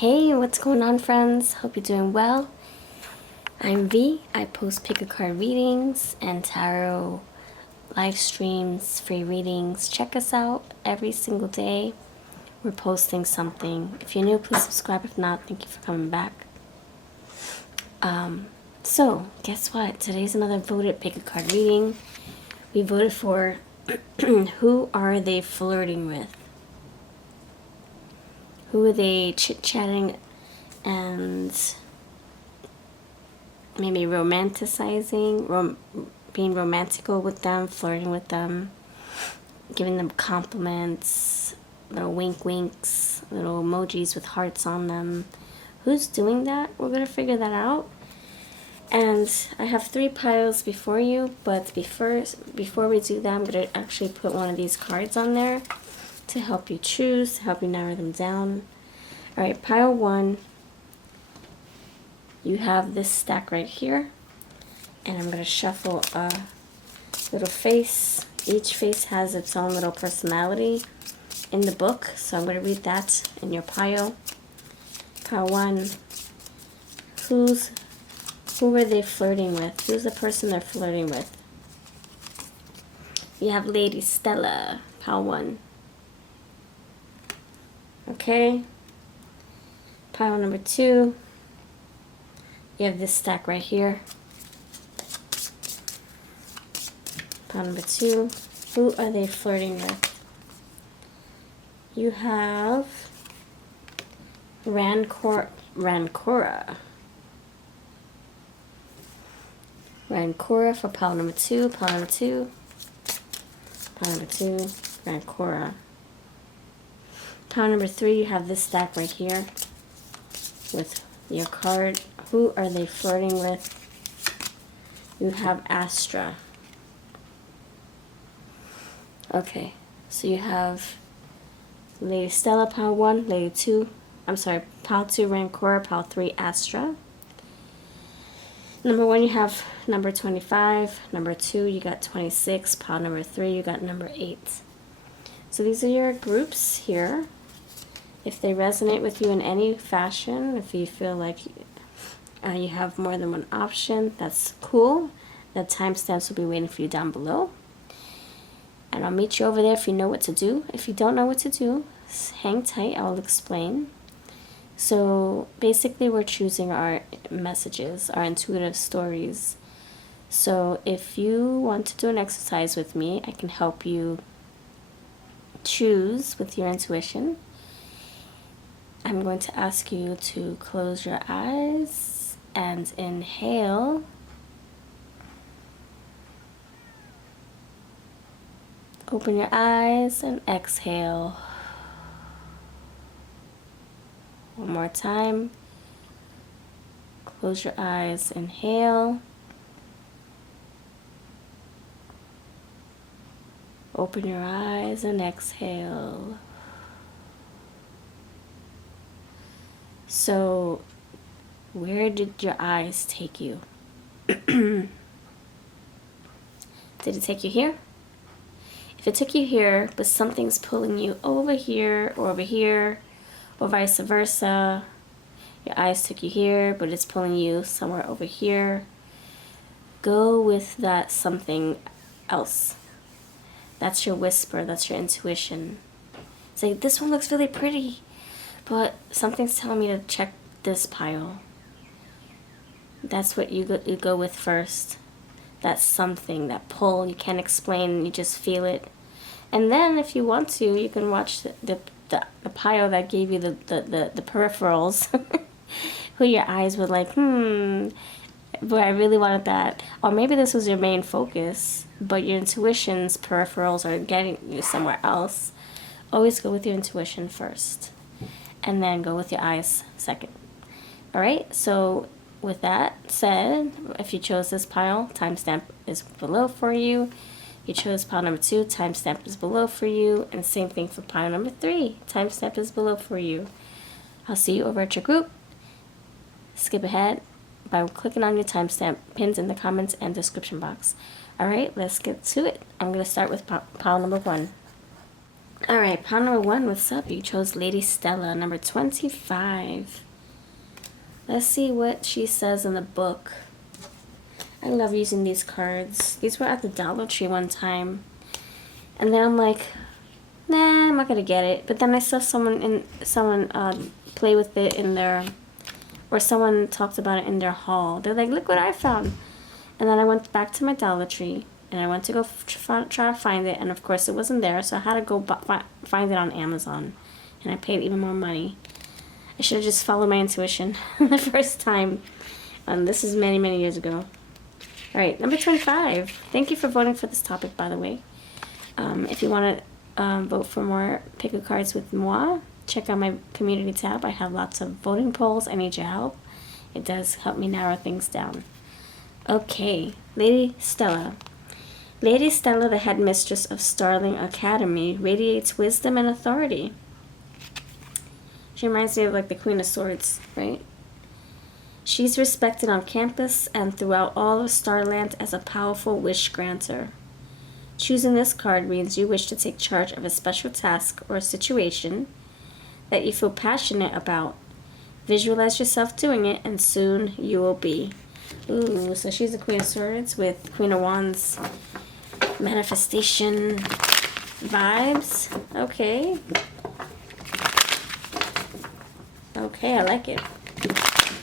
Hey, what's going on, friends? Hope you're doing well. I'm V. I post pick a card readings and tarot live streams, free readings. Check us out every single day. We're posting something. If you're new, please subscribe. If not, thank you for coming back. So, guess what? Today's another voted pick a card reading. We voted for who are they flirting with? Who are they chit-chatting and maybe romanticizing, being romantical with them, flirting with them, giving them compliments, little wink winks, little emojis with hearts on them. Who's doing that? We're going to figure that out. And I have 3 piles before you, but before we do that, I'm going to actually put one of these cards on there to help you choose, to help you narrow them down. All right, pile 1. You have this stack right here, and I'm going to shuffle a little face. Each face has its own little personality in the book, so I'm going to read that in your pile. Pile 1, who are they flirting with? Who's the person they're flirting with? You have Lady Stella, pile 1. Okay. Pile number 2. You have this stack right here. Pile number 2. Who are they flirting with? You have Rancora. Rancora for pile number 2. Pile number 2. Pile number 2. Rancora. Pile number 3, you have this stack right here with your card. Who are they flirting with? You have Astra. Okay, so you have Lady Stella, pile 1, Lady 2, pile 2, Rancora, pile 3, Astra. Number 1, you have number 25. Number 2, you got 26. Pile number 3, you got number 8. So these are your groups here. If they resonate with you in any fashion, if you feel like you have more than one option, that's cool. The timestamps will be waiting for you down below. And I'll meet you over there if you know what to do. If you don't know what to do, hang tight, I'll explain. So basically we're choosing our messages, our intuitive stories. So if you want to do an exercise with me, I can help you choose with your intuition. I'm going to ask you to close your eyes and inhale. Open your eyes and exhale. One more time. Close your eyes, inhale. Open your eyes and exhale. So, where did your eyes take you? Did it take you here? If it took you here, but something's pulling you over here, or vice versa, your eyes took you here, but it's pulling you somewhere over here, go with that something else. That's your whisper, that's your intuition. It's like, this one looks really pretty, but something's telling me to check this pile. That's what you go with first. That something, that pull, you can't explain, you just feel it. And then if you want to, you can watch the pile that gave you the peripherals, who your eyes were like, but I really wanted that. Or maybe this was your main focus, but your intuition's peripherals are getting you somewhere else. Always go with your intuition first, and then go with your eyes second. All right, so with that said, if you chose this pile, timestamp is below for you. You chose pile number 2, timestamp is below for you. And same thing for pile number 3, timestamp is below for you. I'll see you over at your group. Skip ahead by clicking on your timestamp pins in the comments and description box. All right, let's get to it. I'm going to start with pile number 1. All right, pile number 1, what's up? You chose Lady Stella, number 25. Let's see what she says in the book. I love using these cards. These were at the Dollar Tree one time. And then I'm like, nah, I'm not going to get it. But then I saw someone play with it in their, or someone talked about it in their haul. They're like, look what I found. And then I went back to my Dollar Tree. And I went to go try to find it. And of course it wasn't there. So I had to go find it on Amazon. And I paid even more money. I should have just followed my intuition the first time. And this is many, many years ago. Alright, number 25. Thank you for voting for this topic, by the way. If you want to vote for more pick cards with moi, check out my community tab. I have lots of voting polls. I need your help. It does help me narrow things down. Okay, Lady Stella. Lady Stella, the headmistress of Starling Academy, radiates wisdom and authority. She reminds me of like the Queen of Swords, right? She's respected on campus and throughout all of Starland as a powerful wish granter. Choosing this card means you wish to take charge of a special task or situation that you feel passionate about. Visualize yourself doing it, and soon you will be. Ooh, so she's the Queen of Swords with Queen of Wands manifestation vibes. Okay. Okay, I like it.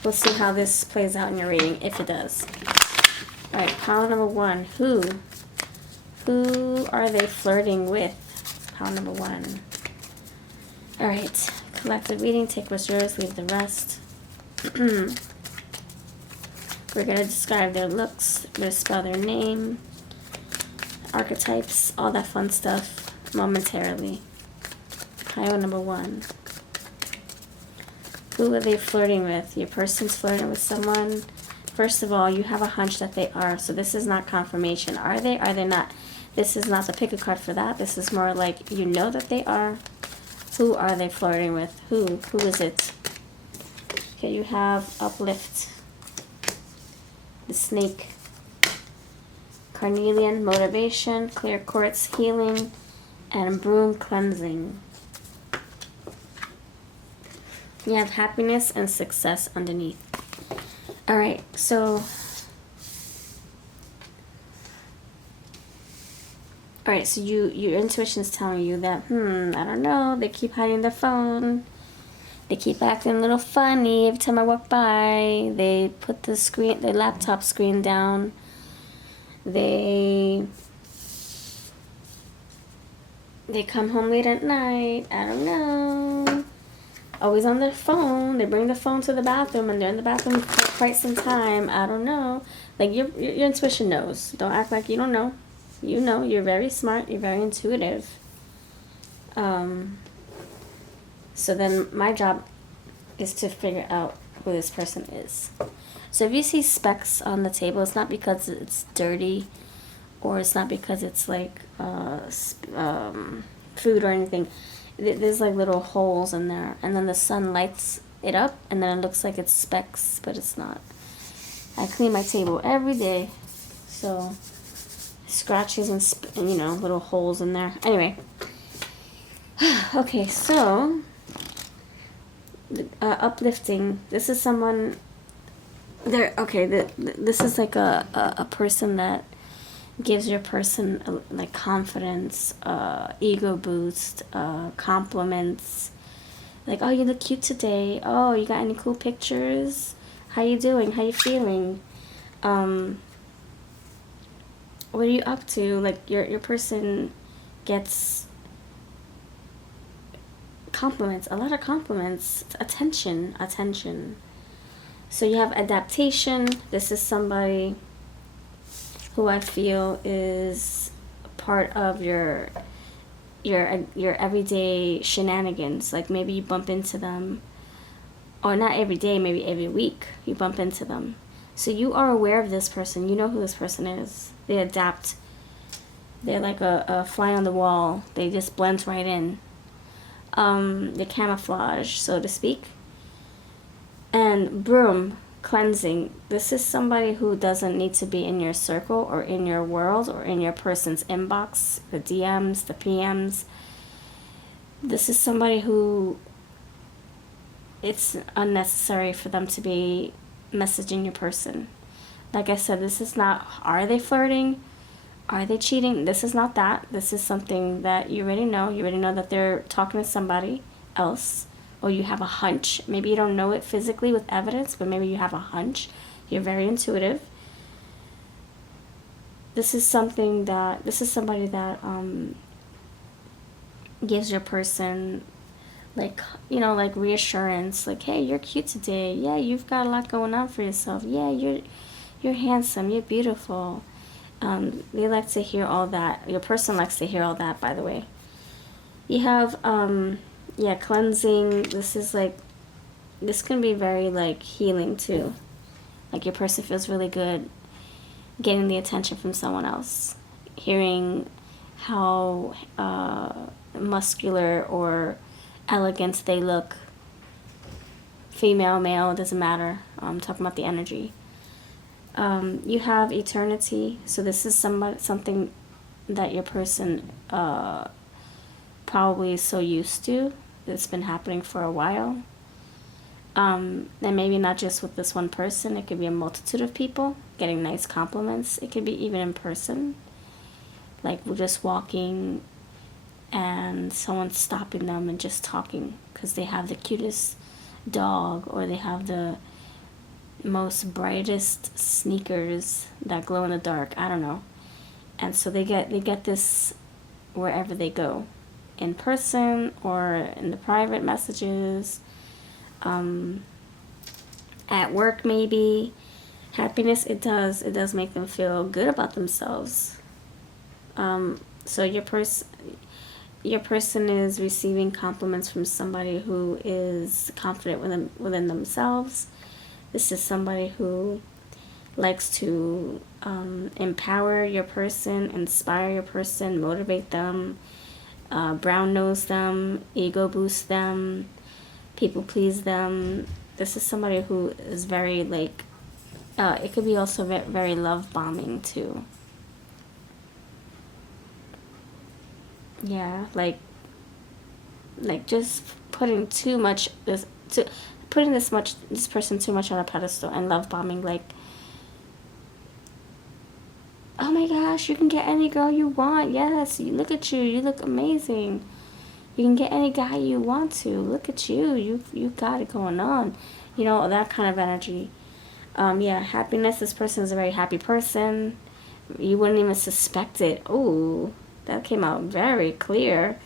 We'll see how this plays out in your reading, if it does. Alright, pile number 1. Who are they flirting with? Pile number 1. Alright, collective reading. Take what's yours, leave the rest. We're going to describe their looks. We're going to spell their name, archetypes, all that fun stuff momentarily. Pile number 1. Who are they flirting with? Your person's flirting with someone. First of all, you have a hunch that they are, so this is not confirmation. Are they? Are they not? This is not the pick a card for that. This is more like you know that they are. Who are they flirting with? Who? Who is it? Okay, you have uplift, the snake, carnelian, motivation, clear quartz, healing, and broom, cleansing. You have happiness and success underneath. Alright, so your intuition's telling you that, I don't know, they keep hiding their phone. They keep acting a little funny every time I walk by. They put the laptop screen down. They come home late at night. I don't know. Always on their phone. They bring the phone to the bathroom and they're in the bathroom for quite some time. I don't know. Like your intuition knows. Don't act like you don't know. You know. You're very smart. You're very intuitive. So then my job is to figure out who this person is. So if you see specks on the table, it's not because it's dirty, or it's not because it's like food or anything. There's like little holes in there, and then the sun lights it up, and then it looks like it's specks, but it's not. I clean my table every day, so scratches and little holes in there. Anyway, okay, so uplifting. This is someone. This is like a person that gives your person like confidence, ego boost, compliments, like, oh, you look cute today, oh, you got any cool pictures, how you doing, how you feeling, what are you up to? Like your person gets compliments, a lot of compliments, attention. So you have adaptation. This is somebody who I feel is part of your everyday shenanigans. Like maybe you bump into them, or not every day, maybe every week you bump into them. So you are aware of this person. You know who this person is. They adapt. They're like a fly on the wall. They just blend right in. They camouflage, so to speak. And broom, cleansing. This is somebody who doesn't need to be in your circle or in your world or in your person's inbox, the DMs, the PMs. This is somebody who it's unnecessary for them to be messaging your person. Like I said, this is not, are they flirting? Are they cheating? This is not that. This is something that you already know. You already know that they're talking to somebody else, or you have a hunch. Maybe you don't know it physically with evidence, but maybe you have a hunch. You're very intuitive. This is somebody that gives your person, like, you know, like reassurance, like, hey, you're cute today. Yeah, you've got a lot going on for yourself. Yeah, you're handsome. You're beautiful. They like to hear all that. Your person likes to hear all that, by the way. You have, yeah, cleansing. This is like, this can be very, like, healing too. Like, your person feels really good getting the attention from someone else. Hearing how muscular or elegant they look. Female, male, doesn't matter. I'm talking about the energy. You have eternity. So this is something that your person probably is so used to. It's been happening for a while. And maybe not just with this one person. It could be a multitude of people getting nice compliments. It could be even in person. Like, we're just walking and someone's stopping them and just talking because they have the cutest dog, or they have the most brightest sneakers that glow in the dark. I don't know. And so they get this wherever they go, in person or in the private messages, at work maybe. Happiness, it does make them feel good about themselves. So your person is receiving compliments from somebody who is confident within themselves. This is somebody who likes to empower your person, inspire your person, motivate them, brown nose them, ego boost them, people please them. This is somebody who is very, like, it could be also very love bombing too. Yeah, like just putting too much putting this person too much on a pedestal and love bombing, like, oh my gosh, you can get any girl you want. Yes, look at you. You look amazing. You can get any guy you want to. Look at you. You got it going on. You know, that kind of energy. Yeah, happiness. This person is a very happy person. You wouldn't even suspect it. Ooh, that came out very clear.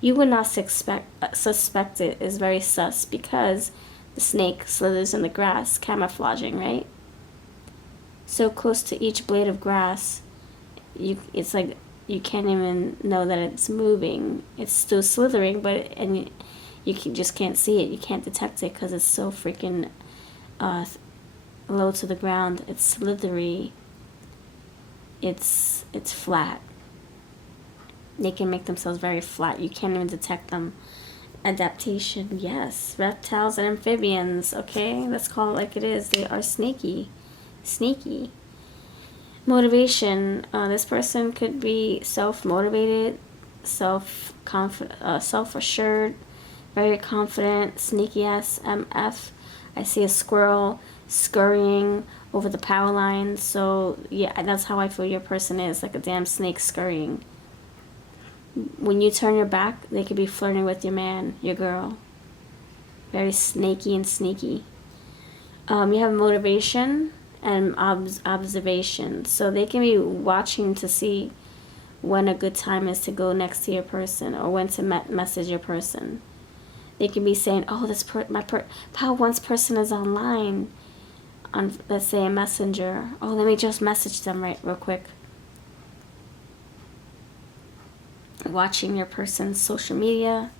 You would not suspect it. Is very sus because the snake slithers in the grass, camouflaging, right? So close to each blade of grass, it's like you can't even know that it's moving. It's still slithering, but you just can't see it. You can't detect it because it's so freaking low to the ground. It's slithery. It's flat. They can make themselves very flat. You can't even detect them. Adaptation, yes. Reptiles and amphibians, okay? Let's call it like it is. They are sneaky. Motivation. This person could be self-motivated, self-assured, very confident, sneaky-ass MF. I see a squirrel scurrying over the power line. So, yeah, that's how I feel your person is, like a damn snake scurrying. When you turn your back, they could be flirting with your man, your girl. Very snaky and sneaky. You have motivation and observation. So they can be watching to see when a good time is to go next to your person or when to message your person. They can be saying, oh, one's person is online on, let's say, a messenger. Oh, let me just message them real quick. Watching your person's social media.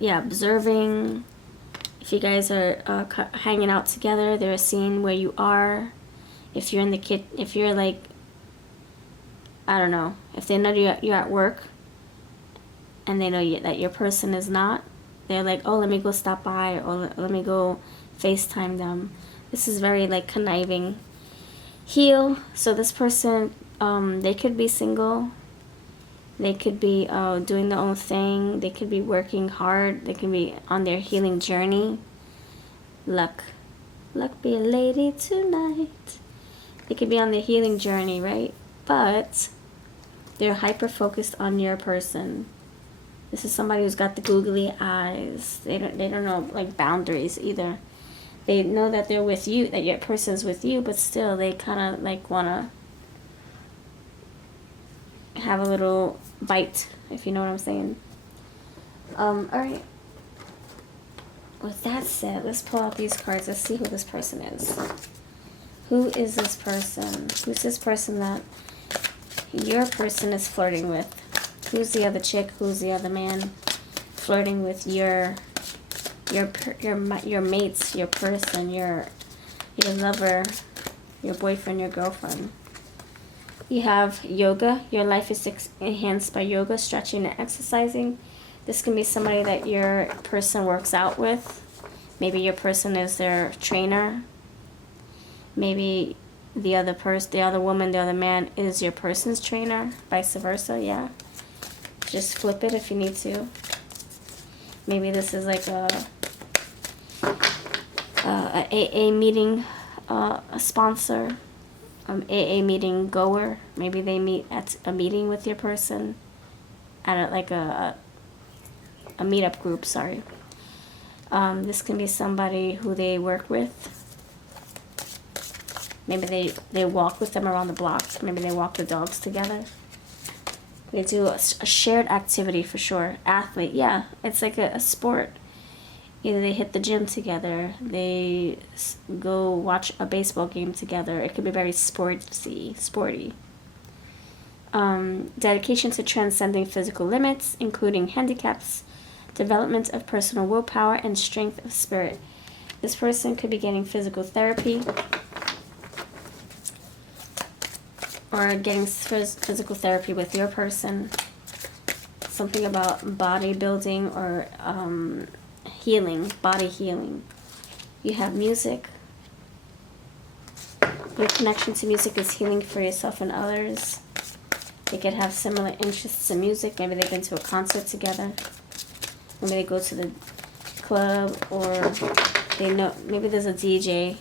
Yeah, observing. If you guys are hanging out together, they're seeing where you are. If you're in the if you're like, I don't know, if they know you're at work and they know that your person is not, they're like, oh, let me go stop by, or let me go FaceTime them. This is very, like, conniving. Heal. So this person, they could be single. They could be doing their own thing. They could be working hard. They could be on their healing journey. Luck be a lady tonight. They could be on their healing journey, right? But they're hyper focused on your person. This is somebody who's got the googly eyes. They don't know like boundaries either. They know that they're with you, that your person's with you, but still they kind of like want to have a little bite, if you know what I'm saying. Alright. With that said, let's pull out these cards. Let's see who this person is. Who is this person? Who's this person that your person is flirting with? Who's the other chick? Who's the other man flirting with your mates, your person, your lover, your boyfriend, your girlfriend? You have yoga. Your life is enhanced by yoga, stretching, and exercising. This can be somebody that your person works out with. Maybe your person is their trainer. Maybe the other woman, the other man is your person's trainer. Vice versa, yeah. Just flip it if you need to. Maybe this is like a AA meeting a sponsor, AA meeting goer. Maybe they meet at a meeting with your person at a meetup group, sorry. This can be somebody who they work with. Maybe they walk with them around the block. Maybe they walk the dogs together. They do a shared activity for sure. Athlete, yeah. It's like a sport. Either they hit the gym together. They go watch a baseball game together. It could be very sporty. Dedication to transcending physical limits, including handicaps, development of personal willpower, and strength of spirit. This person could be getting physical therapy or getting physical therapy with your person. Something about bodybuilding or healing, body healing. You have music. Your connection to music is healing for yourself and others. They could have similar interests in music. Maybe they've been to a concert together. Maybe they go to the club, or they know, maybe there's a DJ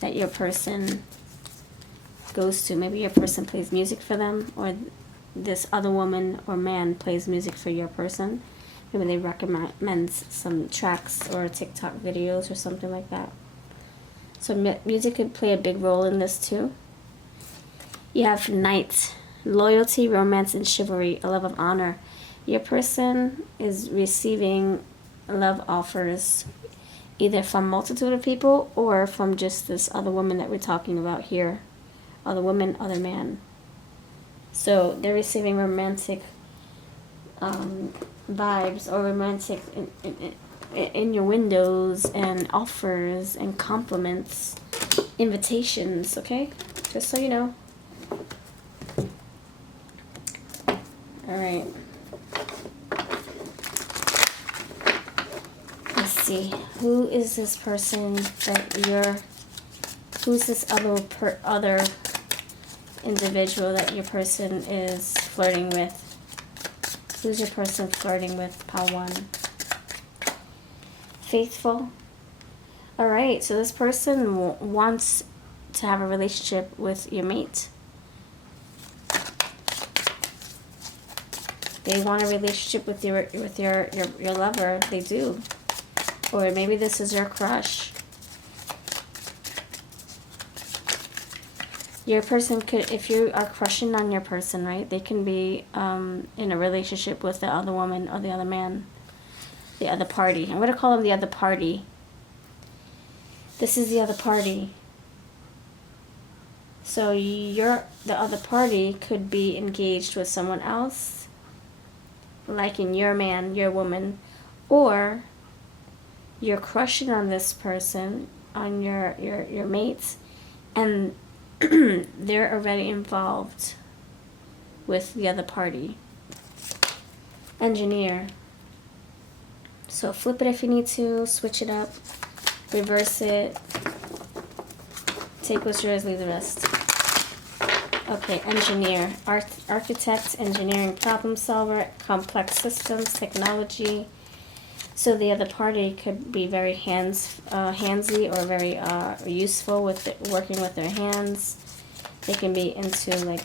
that your person goes to. Maybe your person plays music for them, or this other woman or man plays music for your person. Maybe they recommend some tracks or TikTok videos or something like that. So music could play a big role in this too. You have Knight, loyalty, romance, and chivalry, a love of honor. Your person is receiving love offers either from multitude of people or from just this other woman that we're talking about here. Other woman, other man. So they're receiving romantic vibes or romantic in your windows and offers and compliments, invitations, okay? Just so you know. Alright. Let's see. Who is this person that who's this other individual that your person is flirting with? Who's your person flirting with? Pile 1. Faithful. Alright, so this person wants to have a relationship with your mate. They want a relationship with your lover. They do. Or maybe this is your crush. Your person could, if you are crushing on your person, right, they can be in a relationship with the other woman or the other man, the other party. I'm going to call them the other party. This is the other party. So the other party could be engaged with someone else, liking your man, your woman, or you're crushing on this person, on your mates, and they're already involved with the other party. Engineer. So flip it if you need to, switch it up, reverse it, take what's yours, leave the rest. Okay, engineer, architect, engineering, problem solver, complex systems, technology. So the other party could be very handsy or very useful with working with their hands. They can be into like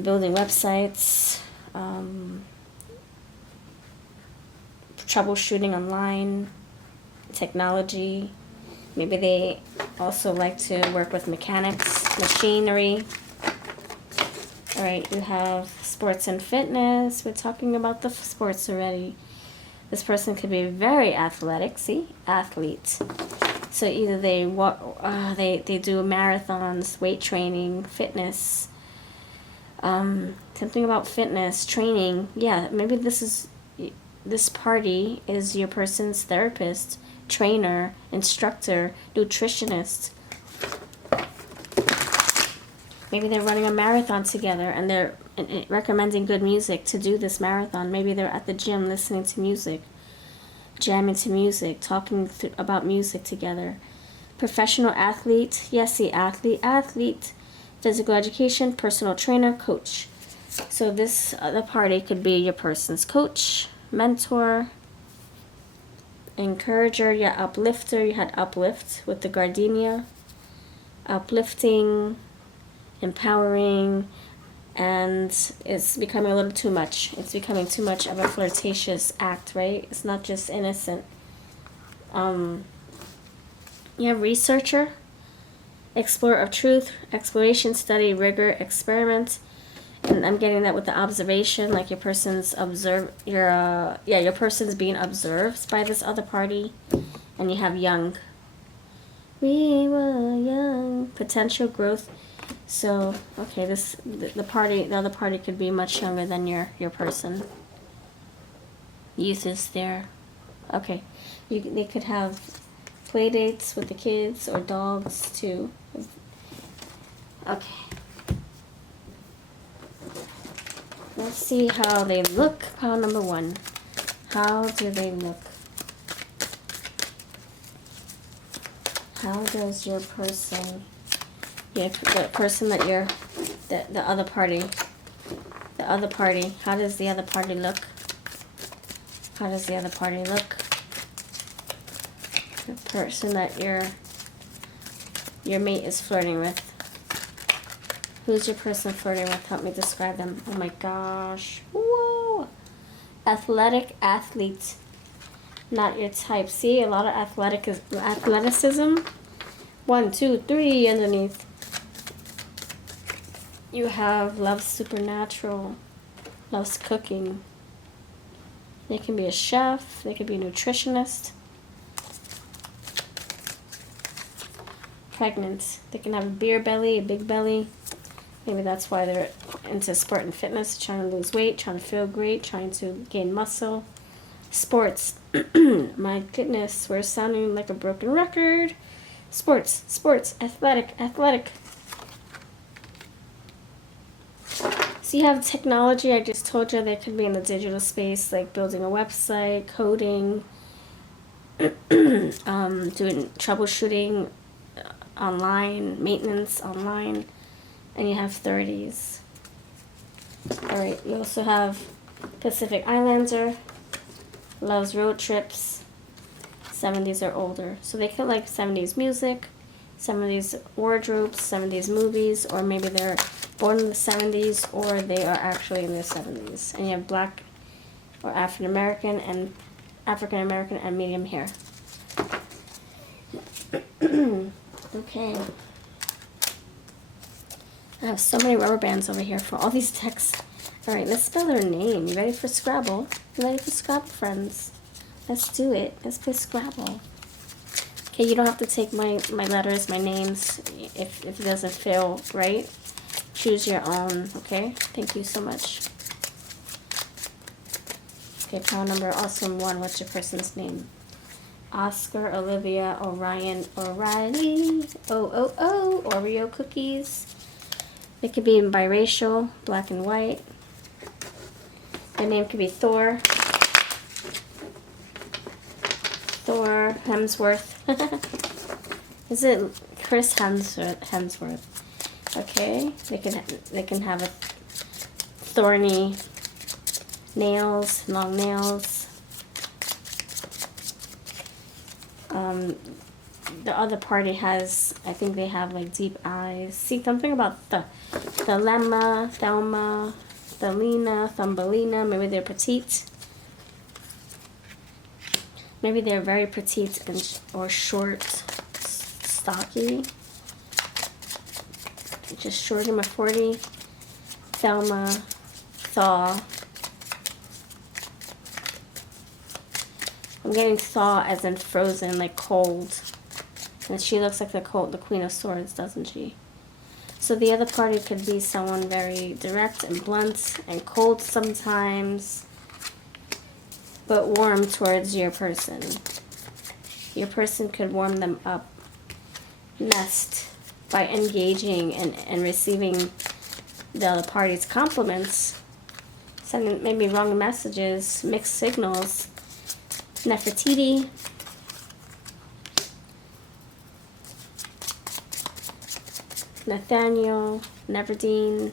building websites, troubleshooting online, technology. Maybe they also like to work with mechanics, machinery. All right, you have sports and fitness. We're talking about the sports already. This person could be very athletic. See, athlete. So either they they do marathons, weight training, fitness. Something about fitness training. Yeah, maybe this party is your person's therapist, trainer, instructor, nutritionist. Maybe they're running a marathon together and they're recommending good music to do this marathon. Maybe they're at the gym listening to music, jamming to music, talking about music together. Professional athlete, yes, the athlete. Physical education, personal trainer, coach. So this other party could be your person's coach, mentor, encourager, yeah, uplifter. You had uplift with the gardenia. Uplifting, empowering, and it's becoming a little too much. It's becoming too much of a flirtatious act, right? It's not just innocent. You have researcher, explorer of truth, exploration, study, rigor, experiment. And I'm getting that with the observation, like your person's your person's being observed by this other party. And you have young. We were young. Potential growth. So, okay, the other party could be much younger than your person. Youth is there. Okay. They could have play dates with the kids or dogs too. Okay. Let's see how they look. Pile number 1. How do they look? How does your person, the person that you're, the other party, how does the other party look? How does the other party look? The person that your mate is flirting with. Who's your person flirting with? Help me describe them. Oh my gosh. Whoa. Athletic athlete. Not your type. See, a lot of athleticism. 1, 2, 3 underneath. You have loves supernatural. Loves cooking. They can be a chef. They could be a nutritionist. Pregnant. They can have a beer belly, a big belly. Maybe that's why they're into sport and fitness, trying to lose weight, trying to feel great, trying to gain muscle. Sports. My goodness, we're sounding like a broken record. Sports, athletic. So you have technology. I just told you they could be in the digital space, like building a website, coding, doing troubleshooting online, maintenance online. And you have 30s. Alright, you also have Pacific Islander, loves road trips, 70s or older. So they could like 70s music, 70s wardrobes, 70s movies, or maybe they're born in the 70s or they are actually in their 70s. And you have black or African American and medium hair. Okay. I have so many rubber bands over here for all these texts. Alright, let's spell their name. You ready for Scrabble? You ready for Scrabble, friends? Let's do it. Let's play Scrabble. Okay, you don't have to take my letters, my names, if it doesn't feel right. Choose your own, okay? Thank you so much. Okay, pile number awesome 1. What's your person's name? Oscar, Olivia, Orion, O'Reilly, Oreo cookies. They could be biracial, black and white. Their name could be Thor Hemsworth. Is it Chris Hemsworth? Okay, they can have a thorny nails, long nails. The other party has, I think they have like deep eyes. See, something about the lemma, thelma, thelina, thumbelina. Maybe they're petite. Maybe they're very petite and or short, stocky. Just short him a 40. Thelma, thaw. I'm getting thaw as in frozen, like cold. And she looks like the Queen of Swords, doesn't she? So the other party could be someone very direct and blunt and cold sometimes, but warm towards your person. Your person could warm them up, nest, by engaging and receiving the other party's compliments, sending maybe wrong messages, mixed signals. Nefertiti. Nathaniel, Neverdeen,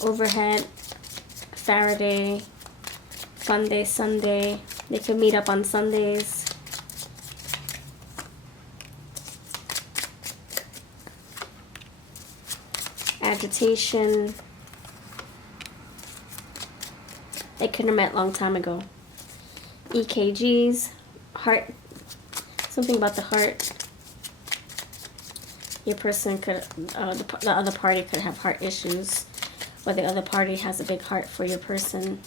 Overhead, Faraday, Fun Day Sunday. They could meet up on Sundays. Agitation. They could have met a long time ago. EKGs, heart, something about the heart. Your person could, the other party could have heart issues, or the other party has a big heart for your person.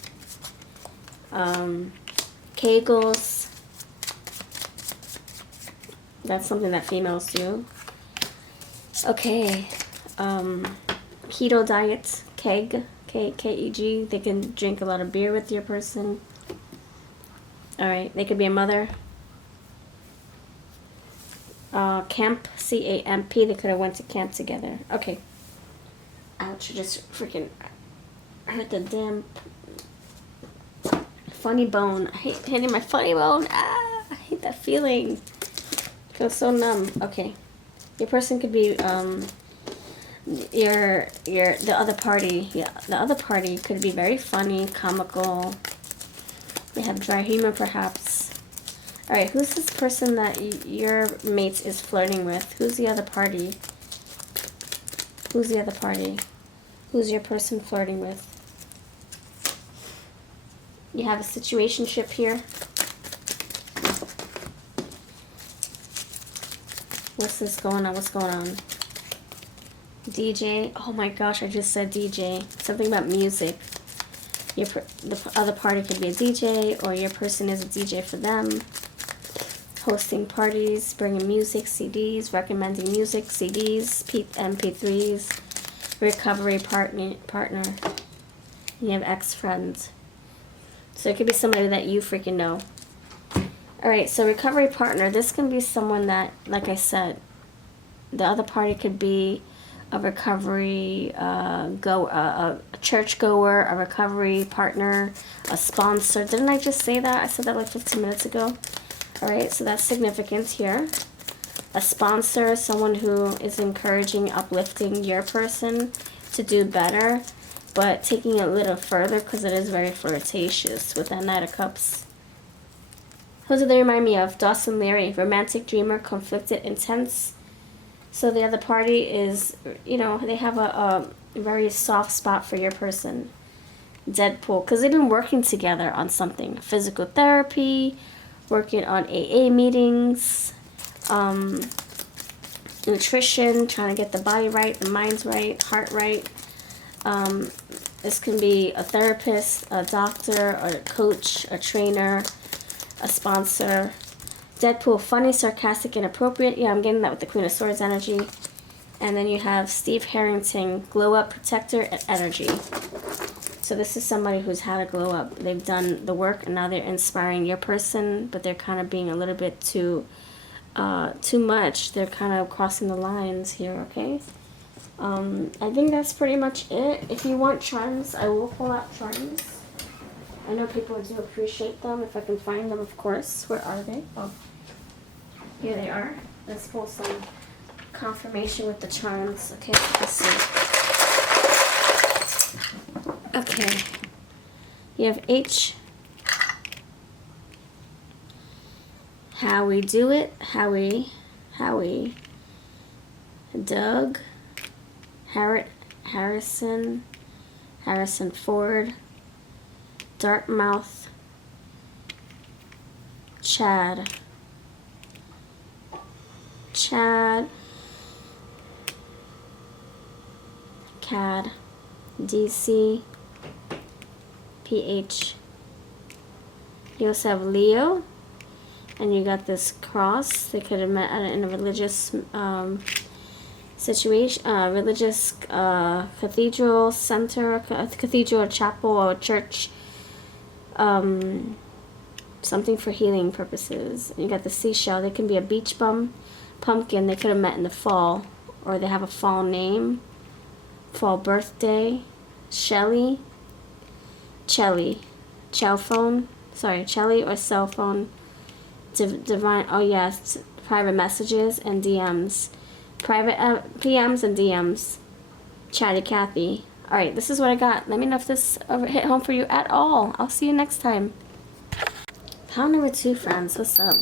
Kegels, that's something that females do. Okay, keto diet, keg, K-E-G, they can drink a lot of beer with your person. Alright, they could be a mother. Camp, C-A-M-P, they could have went to camp together. Okay. Ouch, I just freaking hurt the damn funny bone. I hate hitting my funny bone. Ah, I hate that feeling. Feels so numb. Okay. Your person could be, the other party. Yeah, the other party could be very funny, comical. They have dry humor, perhaps. Alright, who's this person that your mate is flirting with? Who's the other party? Who's the other party? Who's your person flirting with? You have a situationship here. What's this going on? What's going on? DJ. Oh my gosh, I just said DJ. Something about music. The other party could be a DJ, or your person is a DJ for them. Hosting parties, bringing music, CDs, recommending music, CDs, MP3s, recovery partner. You have ex-friends. So it could be somebody that you freaking know. Alright, so recovery partner, this can be someone that, like I said, the other party could be a recovery a churchgoer, a recovery partner, a sponsor. Didn't I just say that? I said that like 15 minutes ago. Alright, so that's significant here. A sponsor, someone who is encouraging, uplifting your person to do better, but taking it a little further because it is very flirtatious with that Knight of Cups. Who do they remind me of? Dawson Leary, romantic dreamer, conflicted, intense. So the other party is, you know, they have a very soft spot for your person. Deadpool, because they've been working together on something. Physical therapy, working on AA meetings, nutrition, trying to get the body right, the mind's right, heart right. This can be a therapist, a doctor, or a coach, a trainer, a sponsor. Deadpool, funny, sarcastic, inappropriate. Yeah, I'm getting that with the Queen of Swords energy. And then you have Steve Harrington, glow up, protector, energy. So this is somebody who's had a glow up. They've done the work and now they're inspiring your person, but they're kind of being a little bit too much. They're kind of crossing the lines here, okay? I think that's pretty much it. If you want charms, I will pull out charms. I know people do appreciate them, if I can find them, of course. Where are they? Oh, here they are. Let's pull some confirmation with the charms. Okay, let's see. Okay. You have H. How we do it. Howie. Doug. Harrison Ford. Dartmouth. Chad. Cad. DC. PH. You also have Leo. And you got this cross. They could have met in a religious situation, religious cathedral center, cathedral or chapel or church, something for healing purposes. And you got the seashell. They can be a beach bum, pumpkin. They could have met in the fall, or they have a fall name, fall birthday. Chelly or cell phone. Divine, oh yes, private messages and DMs. Private PMs and DMs. Chatty Cathy. Alright, this is what I got. Let me know if this hit home for you at all. I'll see you next time. Pile number 2, friends. What's up?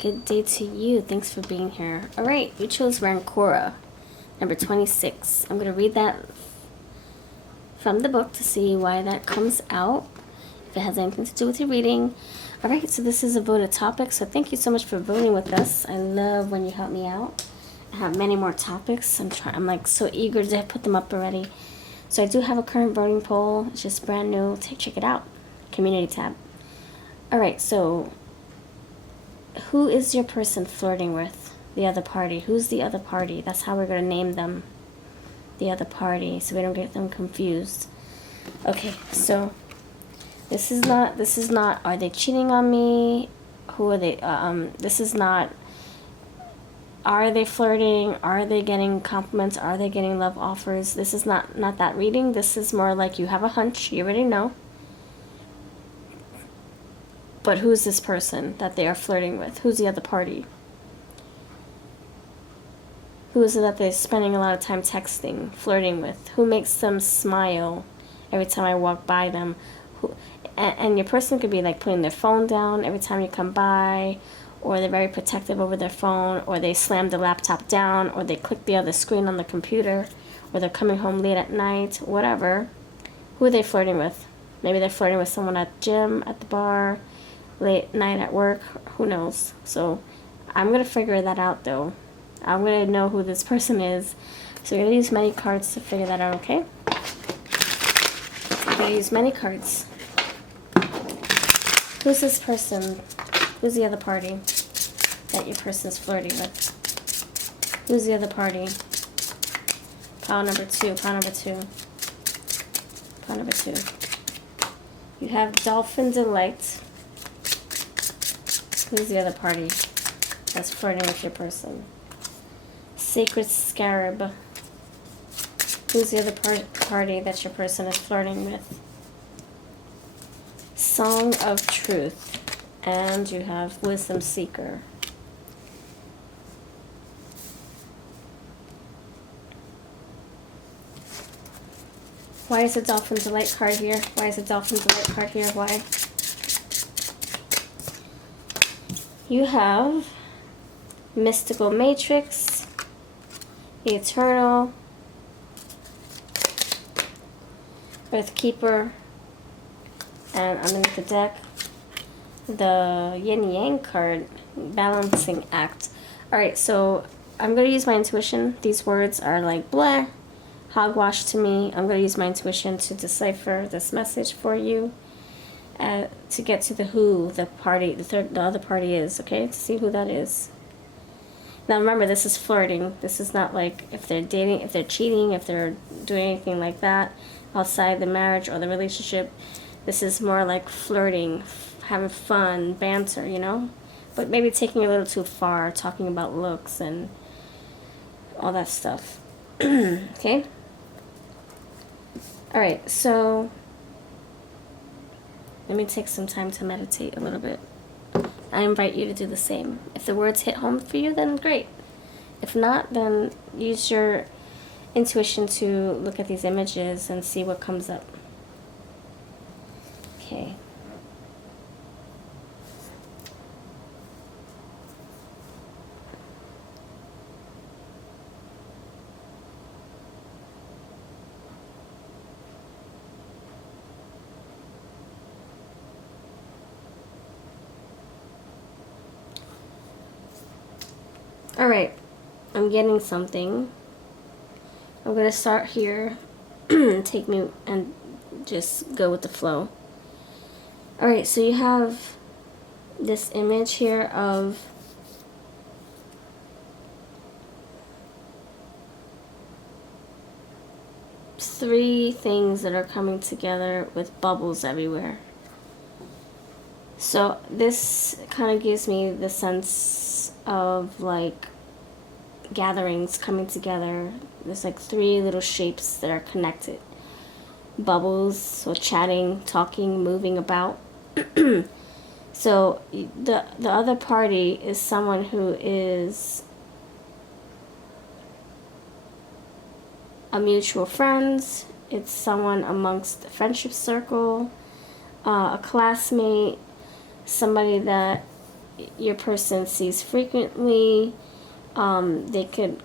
Good day to you. Thanks for being here. Alright, you chose Rancora, number 26. I'm going to read that from the book to see why that comes out, if it has anything to do with your reading. Alright, so this is a voted topic, so thank you so much for voting with us. I love when you help me out. I have many more topics. I'm like so eager to put them up already. So I do have a current voting poll. It's just brand new. Check it out. Community tab. Alright, so who is your person flirting with? The other party. Who's the other party? That's how we're going to name them. The other party, so we don't get them confused. Okay, so this is not, are they cheating on me? Who are they, this is not, are they flirting? Are they getting compliments? Are they getting love offers? This is not that reading. This is more like you have a hunch. You already know. But who's this person that they are flirting with? Who's the other party? Who is it that they're spending a lot of time texting, flirting with? Who makes them smile every time I walk by them? And your person could be like putting their phone down every time you come by, or they're very protective over their phone, or they slam the laptop down, or they click the other screen on the computer, or they're coming home late at night, whatever. Who are they flirting with? Maybe they're flirting with someone at the gym, at the bar, late night at work, who knows. So I'm going to figure that out though. I'm going to know who this person is. So we're going to use many cards to figure that out, okay? We're going to use many cards. Who's this person? Who's the other party that your person is flirting with? Who's the other party? Pile number 2, pile number 2. Pile number 2. You have Dolphin Delight. Who's the other party that's flirting with your person? Sacred Scarab. Who's the other party that your person is flirting with? Song of Truth. And you have Wisdom Seeker. Why is the Dolphin Delight card here? Why is the Dolphin Delight card here? Why? You have Mystical Matrix, the Eternal, Earthkeeper, and underneath the deck, the Yin Yang card, Balancing Act. Alright, so I'm going to use my intuition. These words are like blah, hogwash to me. I'm going to use my intuition to decipher this message for you. To get to the who the party, the other party is, okay? To see who that is. Now remember, this is flirting. This is not like if they're dating, if they're cheating, if they're doing anything like that outside the marriage or the relationship. This is more like flirting, having fun, banter, you know? But maybe taking it a little too far, talking about looks and all that stuff. Okay? Alright, so let me take some time to meditate a little bit. I invite you to do the same. If the words hit home for you, then great. If not, then use your intuition to look at these images and see what comes up. Okay. Alright, I'm getting something. I'm going to start here. Take me and just go with the flow. Alright, so you have this image here of three things that are coming together with bubbles everywhere. So this kind of gives me the sense of like gatherings coming together. There's like three little shapes that are connected. Bubbles, so chatting, talking, moving about. So the other party is someone who is a mutual friend. It's someone amongst the friendship circle, a classmate, somebody that your person sees frequently. They could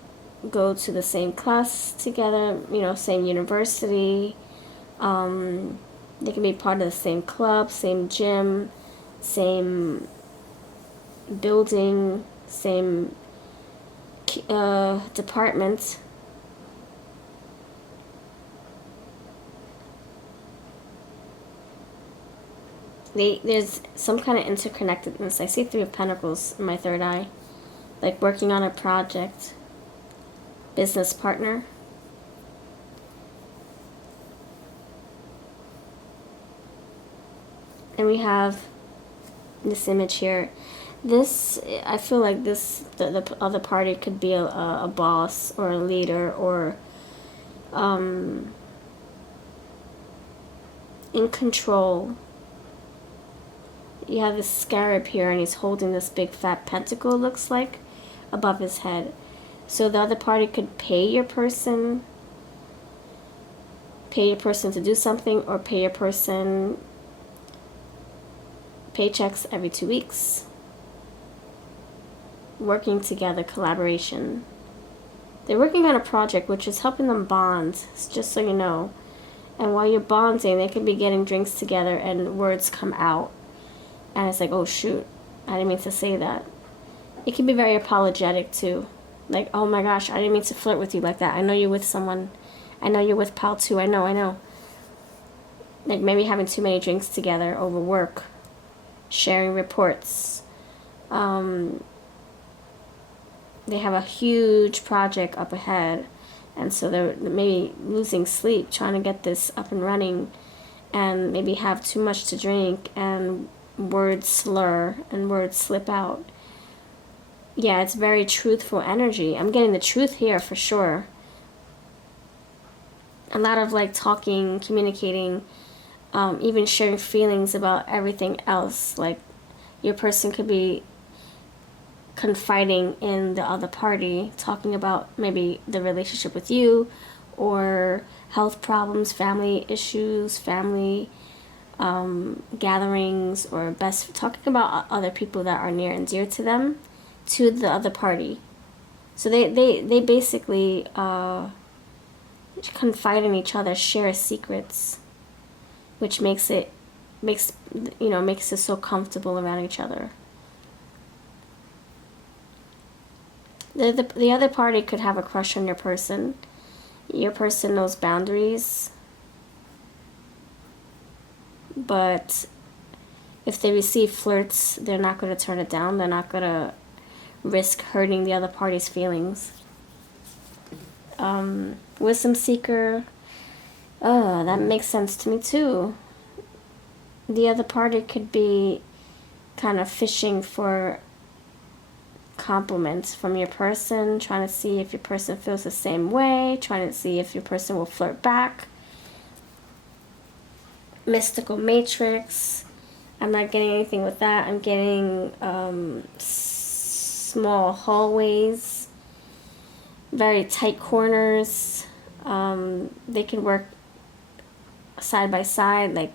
go to the same class together, you know, same university. They can be part of the same club, same gym, same building, same department. There's some kind of interconnectedness. I see Three of Pentacles in my third eye. Like working on a project. Business partner. And we have this image here. This, I feel like this, the other party could be a boss or a leader or in control. You have this scarab here and he's holding this big fat pentacle, looks like, above his head. So the other party could pay your person to do something, or pay your person paychecks every 2 weeks. Working together, collaboration. They're working on a project which is helping them bond, just so you know. And while you're bonding, they could be getting drinks together and words come out. And it's like, oh shoot, I didn't mean to say that. It can be very apologetic too. Like, oh my gosh, I didn't mean to flirt with you like that. I know you're with someone. I know you're with pal too. I know. Like maybe having too many drinks together over work. Sharing reports. They have a huge project up ahead. And so they're maybe losing sleep trying to get this up and running. And maybe have too much to drink and words slur and words slip out. Yeah, it's very truthful energy. I'm getting the truth here for sure. A lot of like talking, communicating, even sharing feelings about everything else. Like your person could be confiding in the other party, talking about maybe the relationship with you or health problems, family issues, family gatherings, or talking about other people that are near and dear to them, to the other party. So they basically confide in each other, share secrets, which makes it so comfortable around each other. The other party could have a crush on your person. Your person knows boundaries. But if they receive flirts, they're not going to turn it down. They're not going to risk hurting the other party's feelings. Wisdom seeker. Oh, that makes sense to me too. The other party could be kind of fishing for compliments from your person, trying to see if your person feels the same way, trying to see if your person will flirt back. Mystical matrix. I'm not getting anything with that. I'm getting small hallways, very tight corners. They can work side by side, like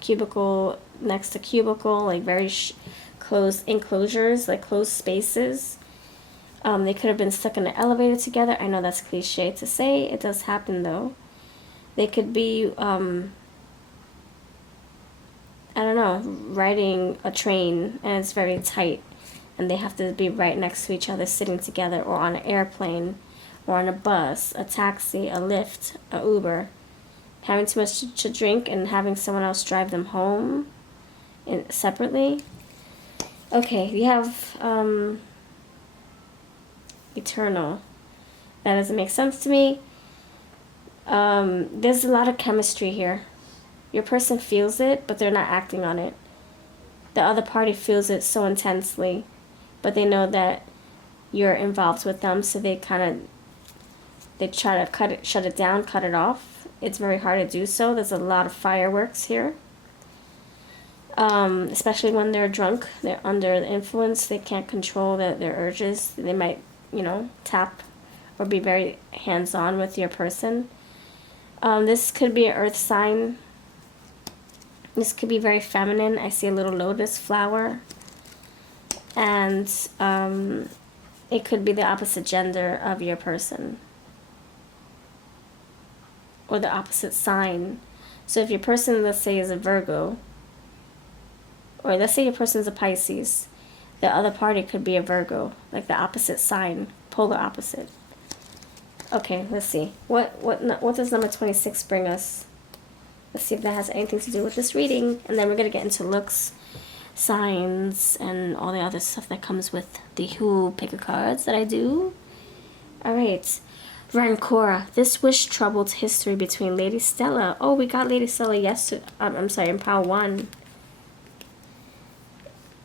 cubicle next to cubicle, like very closed enclosures, like closed spaces. They could have been stuck in an elevator together. I know that's cliche to say. It does happen though. They could be, I don't know, riding a train and it's very tight and they have to be right next to each other, sitting together, or on an airplane, or on a bus, a taxi, a Lyft, a Uber, having too much to drink and having someone else drive them home separately. Okay, we have eternal. That doesn't make sense to me. There's a lot of chemistry here. Your person feels it, but they're not acting on it. The other party feels it so intensely, but they know that you're involved with them, so they try to shut it down, cut it off. It's very hard to do so. There's a lot of fireworks here. Especially when they're drunk, they're under the influence, they can't control their urges. They might, tap or be very hands-on with your person. This could be an earth sign. This could be very feminine. I see a little lotus flower. And it could be the opposite gender of your person. Or the opposite sign. So if your person, let's say, is a Virgo, or let's say your person's a Pisces, the other party could be a Virgo, like the opposite sign, polar opposite. Okay, let's see. What does number 26 bring us? Let's see if that has anything to do with this reading. And then we're going to get into looks, signs, and all the other stuff that comes with the pick-a-cards that I do. Alright. Rancor. This wish troubled history between Lady Stella. Oh, we got Lady Stella yesterday. I'm sorry, in pile 1.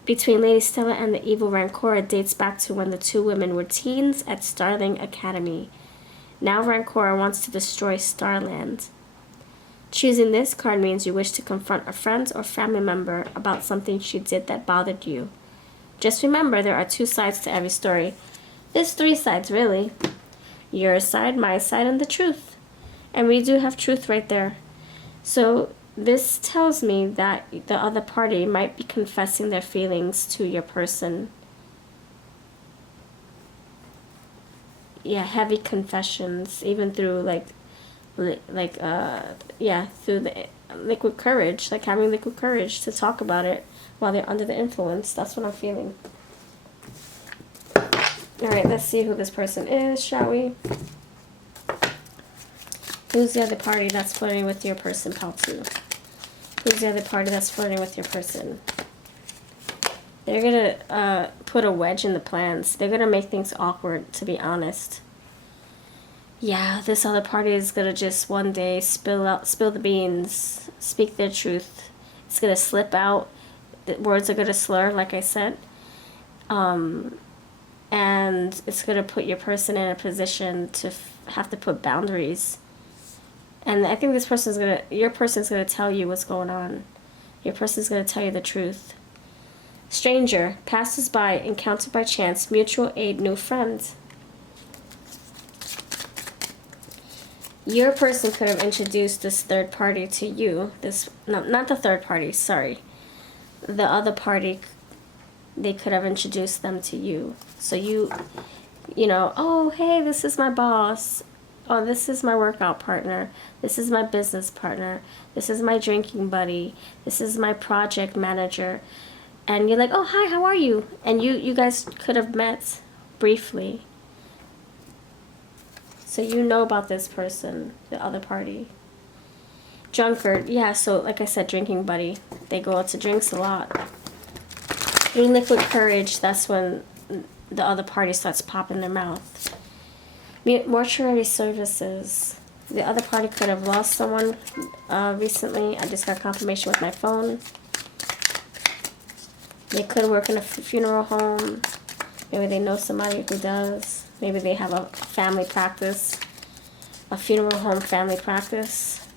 Between Lady Stella and the evil Rancor dates back to when the two women were teens at Starling Academy. Now Rancor wants to destroy Starland. Choosing this card means you wish to confront a friend or family member about something she did that bothered you. Just remember, there are 2 sides to every story. There's 3 sides, really. Your side, my side, and the truth. And we do have truth right there. So this tells me that the other party might be confessing their feelings to your person. Yeah, heavy confessions, even through through the liquid courage, like having liquid courage to talk about it while they're under the influence. That's what I'm feeling. Alright, let's see who this person is, shall we? Who's the other party that's flirting with your person, pal 2? Who's the other party that's flirting with your person? They're gonna put a wedge in the plans. They're gonna make things awkward, to be honest. Yeah, this other party is gonna just one day spill the beans, speak their truth. It's gonna slip out. The words are gonna slur, like I said. And it's gonna put your person in a position to have to put boundaries. And I think your person's gonna tell you what's going on. Your person's gonna tell you the truth. Stranger, passers-by, encountered by chance, mutual aid, new friends. Your person could have introduced this third party to you. Not the third party, sorry. The other party, they could have introduced them to you. So oh, hey, this is my boss. Oh, this is my workout partner. This is my business partner. This is my drinking buddy. This is my project manager. And you're like, oh, hi, how are you? And you guys could have met briefly. So you know about this person, the other party. Drunkard, yeah, so like I said, drinking buddy. They go out to drinks a lot. Through liquid courage, that's when the other party starts popping their mouth. Mortuary services. The other party could have lost someone recently. I just got confirmation with my phone. They could work in a funeral home. Maybe they know somebody who does. Maybe they have a family practice. A funeral home family practice.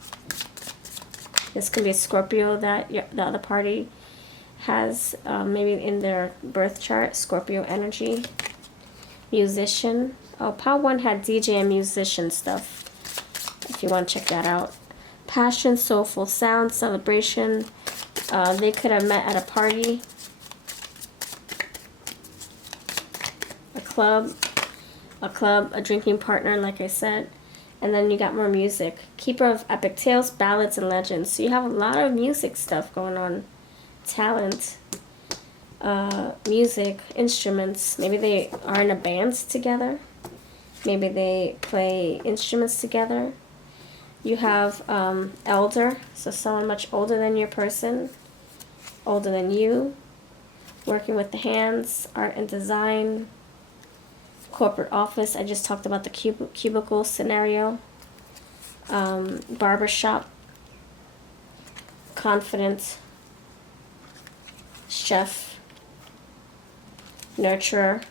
This could be a Scorpio that the other party has, maybe in their birth chart. Scorpio energy. Musician. Oh, pile 1 had DJ and musician stuff, if you want to check that out. Passion, soulful sound, celebration. They could have met at a party, a club, a drinking partner, like I said. And then you got more music. Keeper of epic tales, ballads, and legends. So you have a lot of music stuff going on. Talent, music, instruments. Maybe they are in a band together. Maybe they play instruments together. You have elder, so someone much older than your person, older than you, working with the hands, art and design, corporate office. I just talked about the cubicle scenario. Barber shop, confident, chef, nurturer,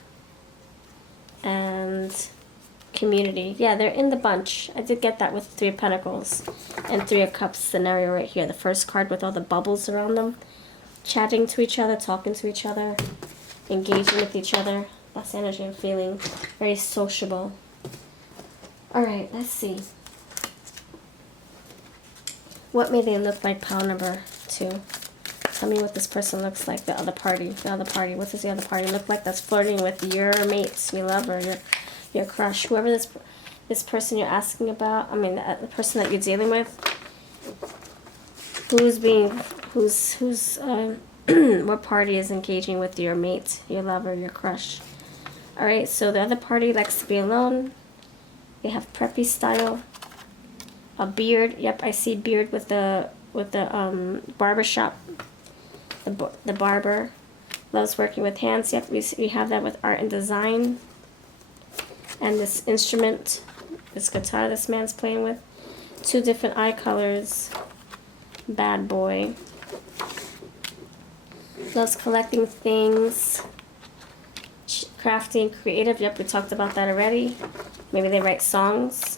and community. Yeah, they're in the bunch. I did get that with 3 of Pentacles and 3 of Cups scenario right here. The first card with all the bubbles around them. Chatting to each other, talking to each other, engaging with each other. That's the energy I'm feeling. Very sociable. Alright, let's see. What may they look like, pile number 2? Tell me what this person looks like, the other party. The other party. What does the other party look like that's flirting with your mates, your lover, your crush, whoever this person you're asking about. I mean, the person that you're dealing with. What party is engaging with your mate, your lover, your crush? All right. So the other party likes to be alone. They have preppy style. A beard. Yep, I see beard with the barber shop. The barber loves working with hands. Yep, we have that with art and design. And this instrument, this guitar this man's playing with. 2 different eye colors. Bad boy. Loves collecting things. Crafting, creative. Yep, we talked about that already. Maybe they write songs,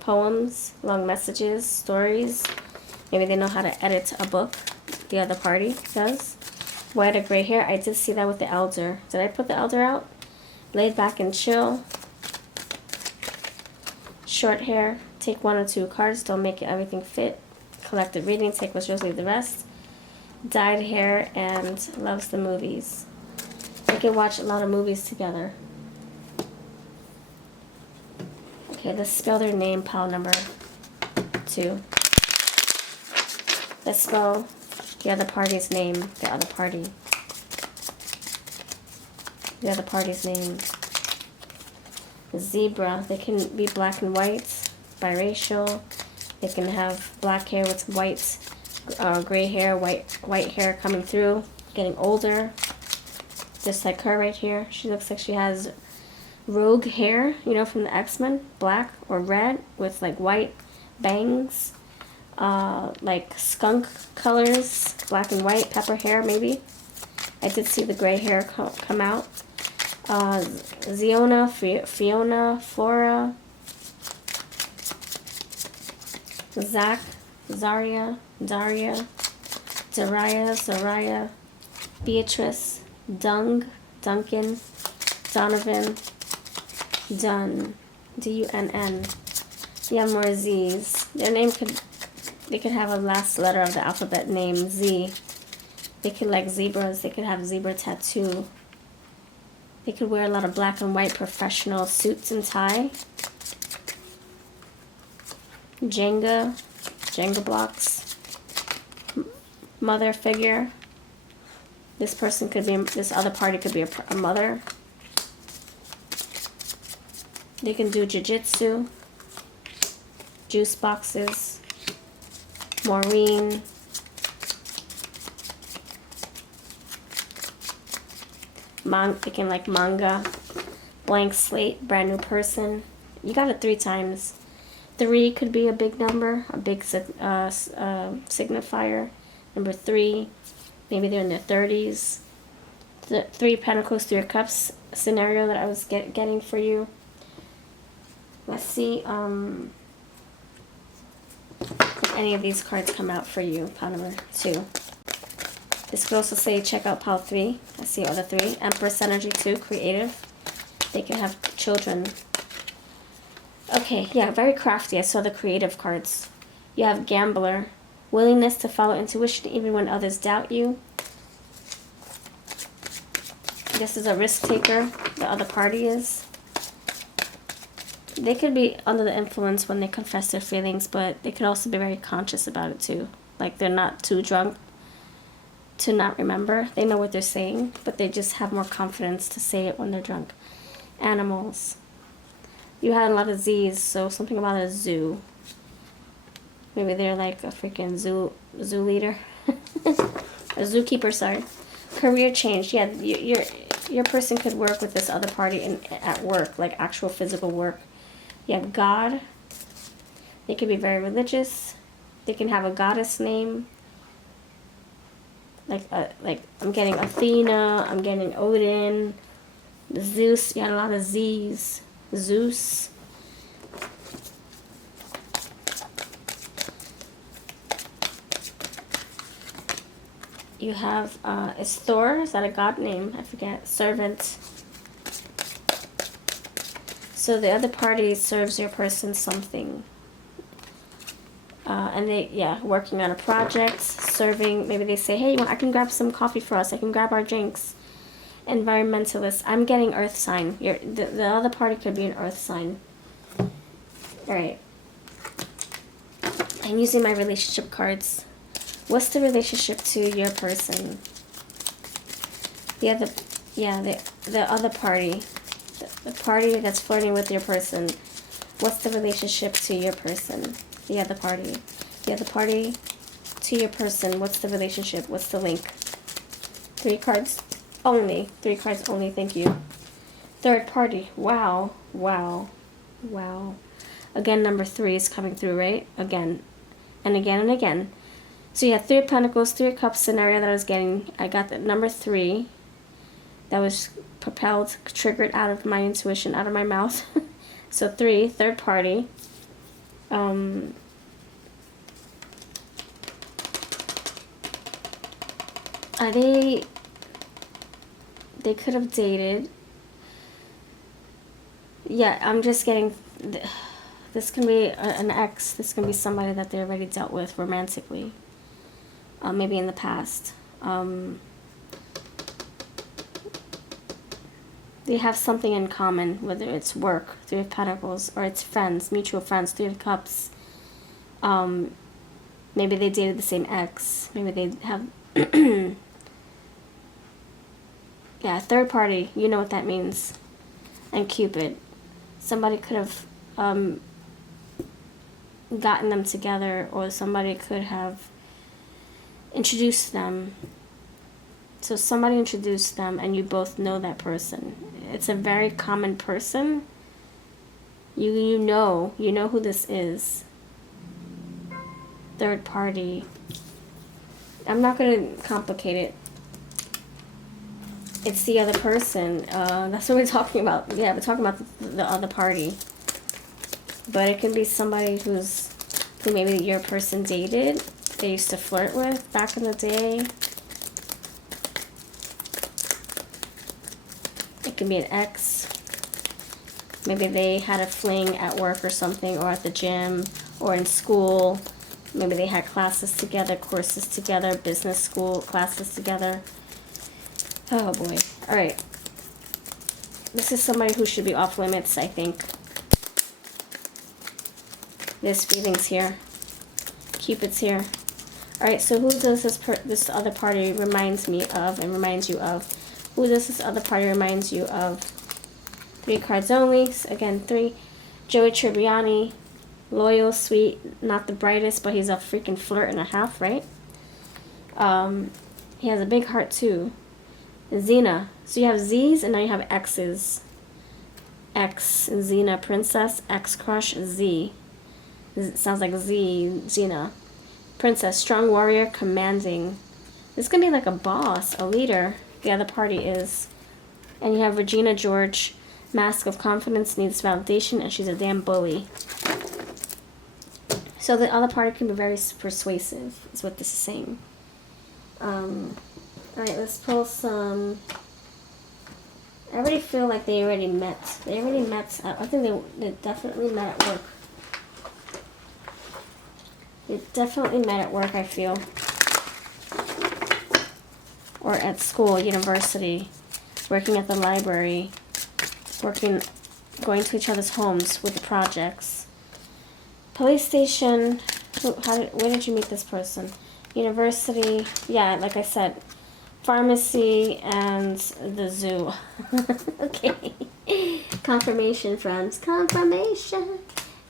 poems, long messages, stories. Maybe they know how to edit a book. The other party does. White or gray hair. I did see that with the elder. Did I put the elder out? Laid back and chill. Short hair. Take 1 or 2 cards. Don't make it everything fit. Collective reading. Take what's yours, leave the rest. Dyed hair and loves the movies. They can watch a lot of movies together. Okay, let's spell their name, pile number 2. Let's spell the other party's name, the other party. The other party's name. Zebra. They can be black and white, biracial. They can have black hair with white, gray hair, white hair coming through, getting older. Just like her right here. She looks like she has rogue hair, you know, from the X-Men, black or red with like white bangs, like skunk colors, black and white, pepper hair maybe. I did see the gray hair come out. Ziona, Fiona, Flora, Zach, Zaria, Daria, Zaraya, Beatrice, Dung, Duncan, Donovan, Dunn, D-U-N-N. Yeah, more Z's. Their name they could have a last letter of the alphabet name, Z. They could like zebras. They could have zebra tattoo. They could wear a lot of black and white professional suits and tie. Jenga blocks. Mother figure. This person could be, this other party could be a mother. They can do jiu-jitsu, juice boxes, Maureen, they can like manga, blank slate, brand new person. You got it 3 times. 3 could be a big number, a big signifier. Number 3, maybe they're in their 30s. The 3 Pentacles, 3 Cups scenario that I was getting for you. Let's see if any of these cards come out for you. Pile number 2. This could also say check out pile 3. I see other 3. Empress energy 2, creative. They can have children. Okay, yeah, very crafty. I saw the creative cards. You have gambler. Willingness to follow intuition even when others doubt you. This is a risk taker. The other party is. They could be under the influence when they confess their feelings, but they could also be very conscious about it too. Like they're not too drunk to not remember. They know what they're saying, but they just have more confidence to say it when they're drunk. Animals. You had a lot of Z's, so something about a zoo. Maybe they're like a freaking zoo leader. A zookeeper, sorry. Career change. Yeah, your person could work with this other party at work, like actual physical work. You have God. They could be very religious. They can have a goddess name. Like I'm getting Athena. I'm getting Odin. Zeus. You had a lot of Z's. Zeus. You have, is Thor, is that a god name? I forget. Servant. So the other party serves your person something. And they, yeah, working on a project, serving, maybe they say, hey, I can grab some coffee for us. I can grab our drinks. Environmentalist. I'm getting earth sign. The other party could be an earth sign. Alright. I'm using my relationship cards. What's the relationship to your person? The other party. The party that's flirting with your person. What's the relationship to your person? The other party. The other party to your person. What's the relationship? What's the link? 3 cards only. 3 cards only. Thank you. Third party. Wow. Wow. Wow. Again, number 3 is coming through, right? Again. And again and again. So you had 3 of Pentacles, 3 of Cups scenario that I was getting. I got the number 3. That was propelled, triggered out of my intuition, out of my mouth. So 3, third party. They could have dated. Yeah, I'm just getting, this can be an ex. This can be somebody that they already dealt with romantically. Maybe in the past. They have something in common, whether it's work, 3 of Pentacles, or it's friends, mutual friends, 3 of Cups. Maybe they dated the same ex. Maybe they have... yeah, third party, you know what that means. And Cupid. Somebody could have gotten them together, or somebody could have introduced them. So somebody introduced them and you both know that person. It's a very common person. You know who this is. Third party. I'm not going to complicate it. It's the other person. That's what we're talking about. Yeah, we're talking about the other party. But it can be somebody who maybe your person dated. They used to flirt with back in the day. It can be an ex. Maybe they had a fling at work or something, or at the gym, or in school. Maybe they had classes together, courses together, business school classes together. Oh boy. Alright. This is somebody who should be off limits, I think. There's feelings here. Cupid's here. Alright, so who does this other party reminds me of and reminds you of? Who does this other party reminds you of? 3 cards only. So again, 3. Joey Tribbiani. Loyal, sweet, not the brightest, but he's a freaking flirt and a half, right? He has a big heart too. Xena. So you have Z's and now you have X's. X, Xena, princess, X crush, Z. It sounds like Z, Xena. Princess, strong warrior, commanding. This is going to be like a boss, a leader. The other party is. And you have Regina George, mask of confidence, needs validation, and she's a damn bully. So the other party can be very persuasive, is what this is saying. Alright, let's pull some I already feel like they already met. They already met. I think they definitely met at work. They definitely met at work, I feel. Or at school, university, working at the library, going to each other's homes with the projects. Police station, where did you meet this person? University, yeah, like I said, pharmacy, and the zoo. Okay. Confirmation, friends. Confirmation.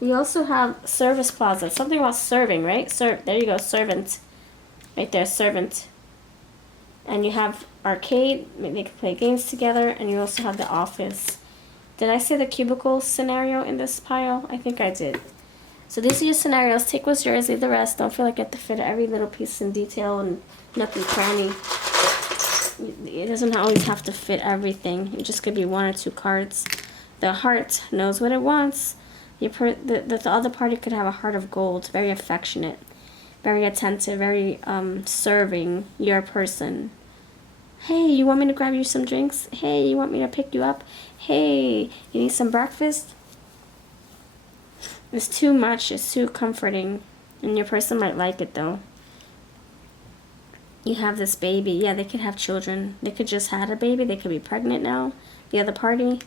You also have service plaza. Something about serving, right? There you go, servant. Right there, servant. And you have arcade. They can play games together. And you also have the office. Did I say the cubicle scenario in this pile? I think I did. So these are your scenarios. Take what's yours, leave the rest. Don't feel like you have to fit every little piece in detail and nook and cranny. It doesn't always have to fit everything. It just could be one or two cards. The heart knows what it wants. The other party could have a heart of gold, very affectionate, very attentive, very serving your person. Hey, you want me to grab you some drinks? Hey, you want me to pick you up? Hey, you need some breakfast? It's too much. It's too comforting. And your person might like it, though. You have this baby. Yeah, they could have children. They could just had a baby. They could be pregnant now. The other party.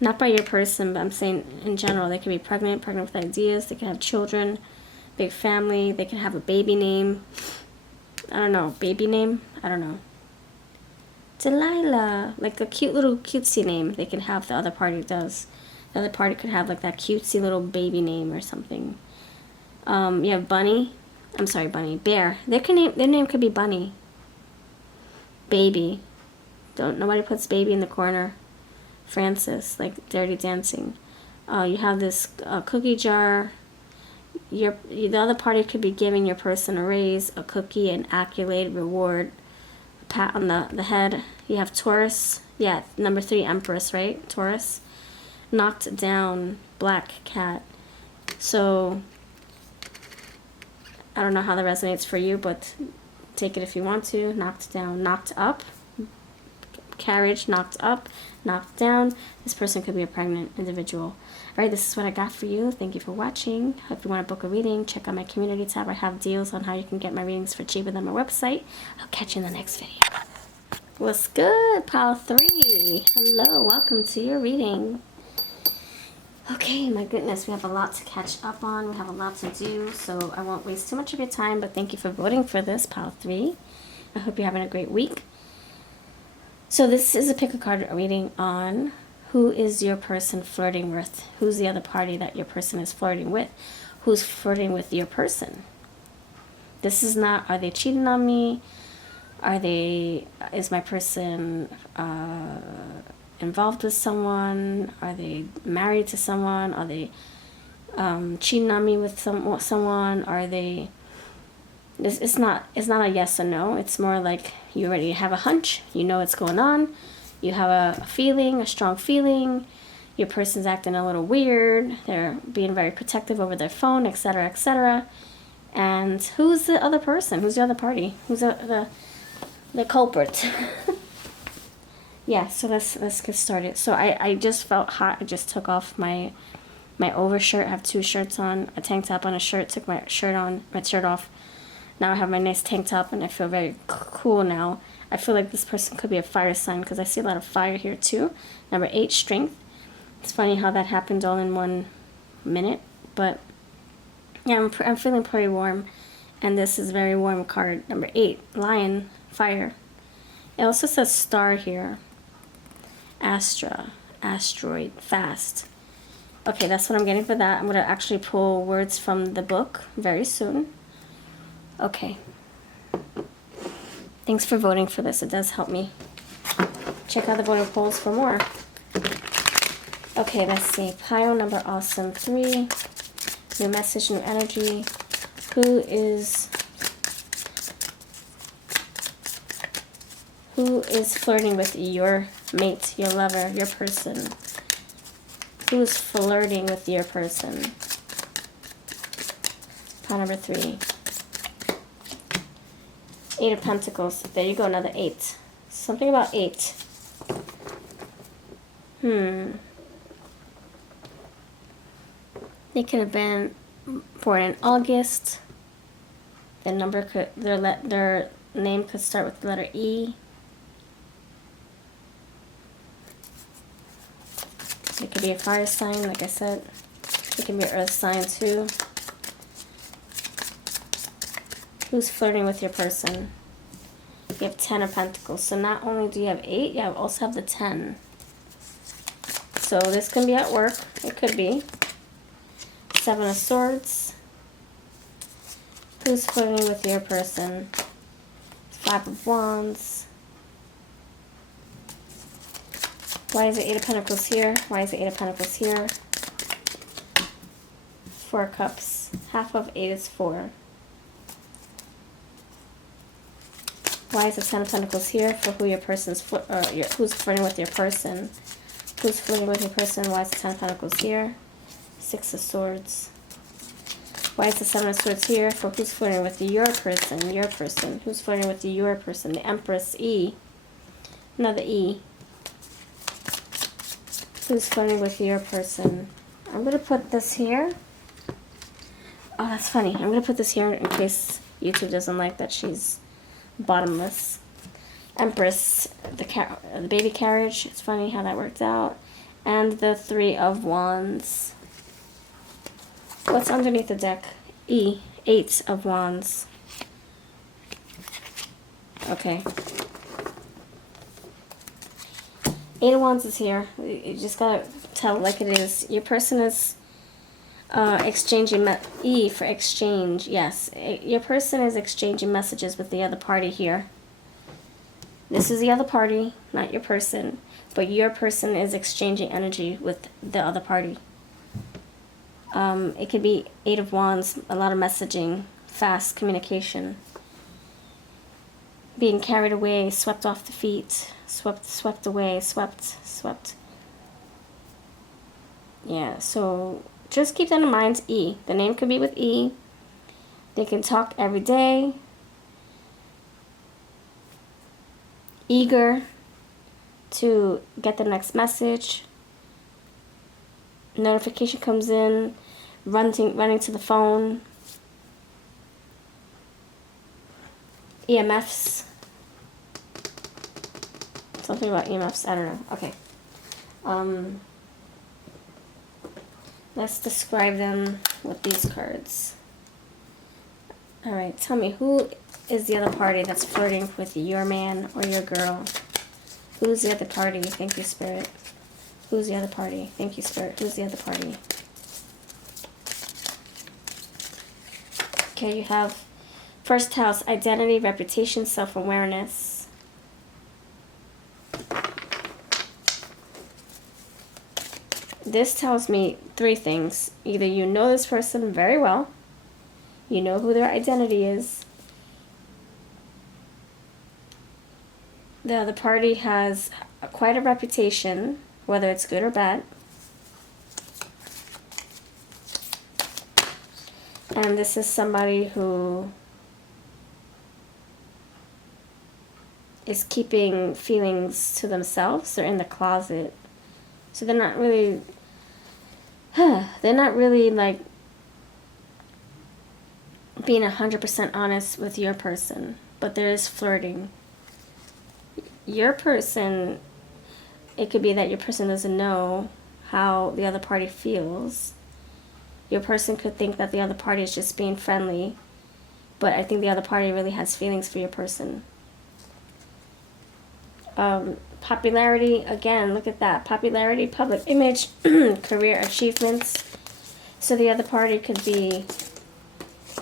Not by your person, but I'm saying in general. They could be pregnant with ideas. They could have children. Big family. They could have a baby name. I don't know. Baby name? I don't know. Delilah. Like a cute little cutesy name they can have. The other party does. The other party could have like that cutesy little baby name or something. You have Bunny. I'm sorry, Bunny. Bear. Their name could be Bunny. Baby. Nobody puts baby in the corner. Francis, like Dirty Dancing. You have this cookie jar. The other party could be giving your person a raise, a cookie, an accolade, reward, a pat on the head. You have Taurus. Yeah, number 3, Empress, right? Taurus. Knocked down, black cat. So I don't know how that resonates for you, but take it if you want to. Knocked down, knocked up. Carriage, knocked up, knocked down. This person could be a pregnant individual. Alright, this is what I got for you. Thank you for watching. If you want to book a reading, check out my community tab. I have deals on how you can get my readings for cheaper than my website. I'll catch you in the next video. What's good, pile 3? Hello, welcome to your reading. Okay, my goodness, we have a lot to catch up on. We have a lot to do, so I won't waste too much of your time, but thank you for voting for this, pile 3. I hope you're having a great week. So this is a pick a card reading on who is your person flirting with? Who's the other party that your person is flirting with? Who's flirting with your person? This is not, are they cheating on me? Is my person involved with someone? Are they married to someone? Are they cheating on me with someone? Are they... It's not a yes or no. It's more like you already have a hunch. You know what's going on. You have a feeling, a strong feeling. Your person's acting a little weird. They're being very protective over their phone, etc., etc. And who's the other person? Who's the other party? Who's the culprit? Yeah, so let's get started. So I just felt hot. I just took off my overshirt. I have 2 shirts on, a tank top on a shirt. Took my shirt off. Now I have my nice tank top and I feel very cool now. I feel like this person could be a fire sign because I see a lot of fire here too. Number 8, strength. It's funny how that happened all in 1 minute, but yeah, I'm feeling pretty warm, and this is a very warm card. Number 8, lion, fire. It also says star here. Astra, asteroid, fast. Okay, that's what I'm getting for that. I'm going to actually pull words from the book very soon. Okay. Thanks for voting for this. It does help me. Check out the voting polls for more. Okay, let's see. Pile number awesome 3. New message, new energy. Who is flirting with your mate, your lover, your person? Who's flirting with your person? Pile number 3. 8 of Pentacles. There you go, another 8. Something about 8. They could have been born in August. Their number could, their name could start with the letter E. It could be a fire sign, like I said. It can be an earth sign too. Who's flirting with your person? You have 10 of Pentacles. So not only do you have 8, you also have the 10. So this can be at work. It could be. 7 of Swords. Who's flirting with your person? 5 of Wands. Why is it 8 of Pentacles here? Why is it 8 of Pentacles here? 4 of Cups. Half of 8 is 4. Why is the 10 of Pentacles here for who your person's who's flirting with your person? Who's flirting with your person? Why is the 10 of Pentacles here? 6 of Swords. Why is the 7 of Swords here for who's flirting with your person? Your person. Who's flirting with your person? The Empress, E. Another E. Who's flirting with your person? I'm going to put this here. Oh, that's funny. I'm going to put this here in case YouTube doesn't like that she's bottomless. Empress, the baby carriage. It's funny how that worked out. And the 3 of Wands. What's underneath the deck? E. 8 of Wands. Okay. 8 of Wands is here. You just gotta tell it like it is. Your person is exchanging E for exchange. Yes, your person is exchanging messages with the other party here. This is the other party, not your person, but your person is exchanging energy with the other party. It could be 8 of Wands, a lot of messaging, fast communication, being carried away, swept off the feet, swept away, swept. Yeah, so just keep that in mind. E. The name could be with E. They can talk every day. Eager to get the next message. Notification comes in. Running to the phone. EMFs. Something about EMFs. I don't know. Okay. Let's describe them with these cards. Alright, tell me, who is the other party that's flirting with your man or your girl? Who's the other party? Thank you, Spirit. Who's the other party? Thank you, Spirit. Who's the other party? Okay, you have first house, identity, reputation, self-awareness. This tells me 3 things. Either you know this person very well, you know who their identity is, the other party has quite a reputation, whether it's good or bad, and this is somebody who is keeping feelings to themselves. They're in the closet, so they're not really like being 100% honest with your person, but there is flirting. Your person, it could be that your person doesn't know how the other party feels. Your person could think that the other party is just being friendly, but I think the other party really has feelings for your person. Popularity, again, look at that. Popularity, public image, career achievements. So the other party could be,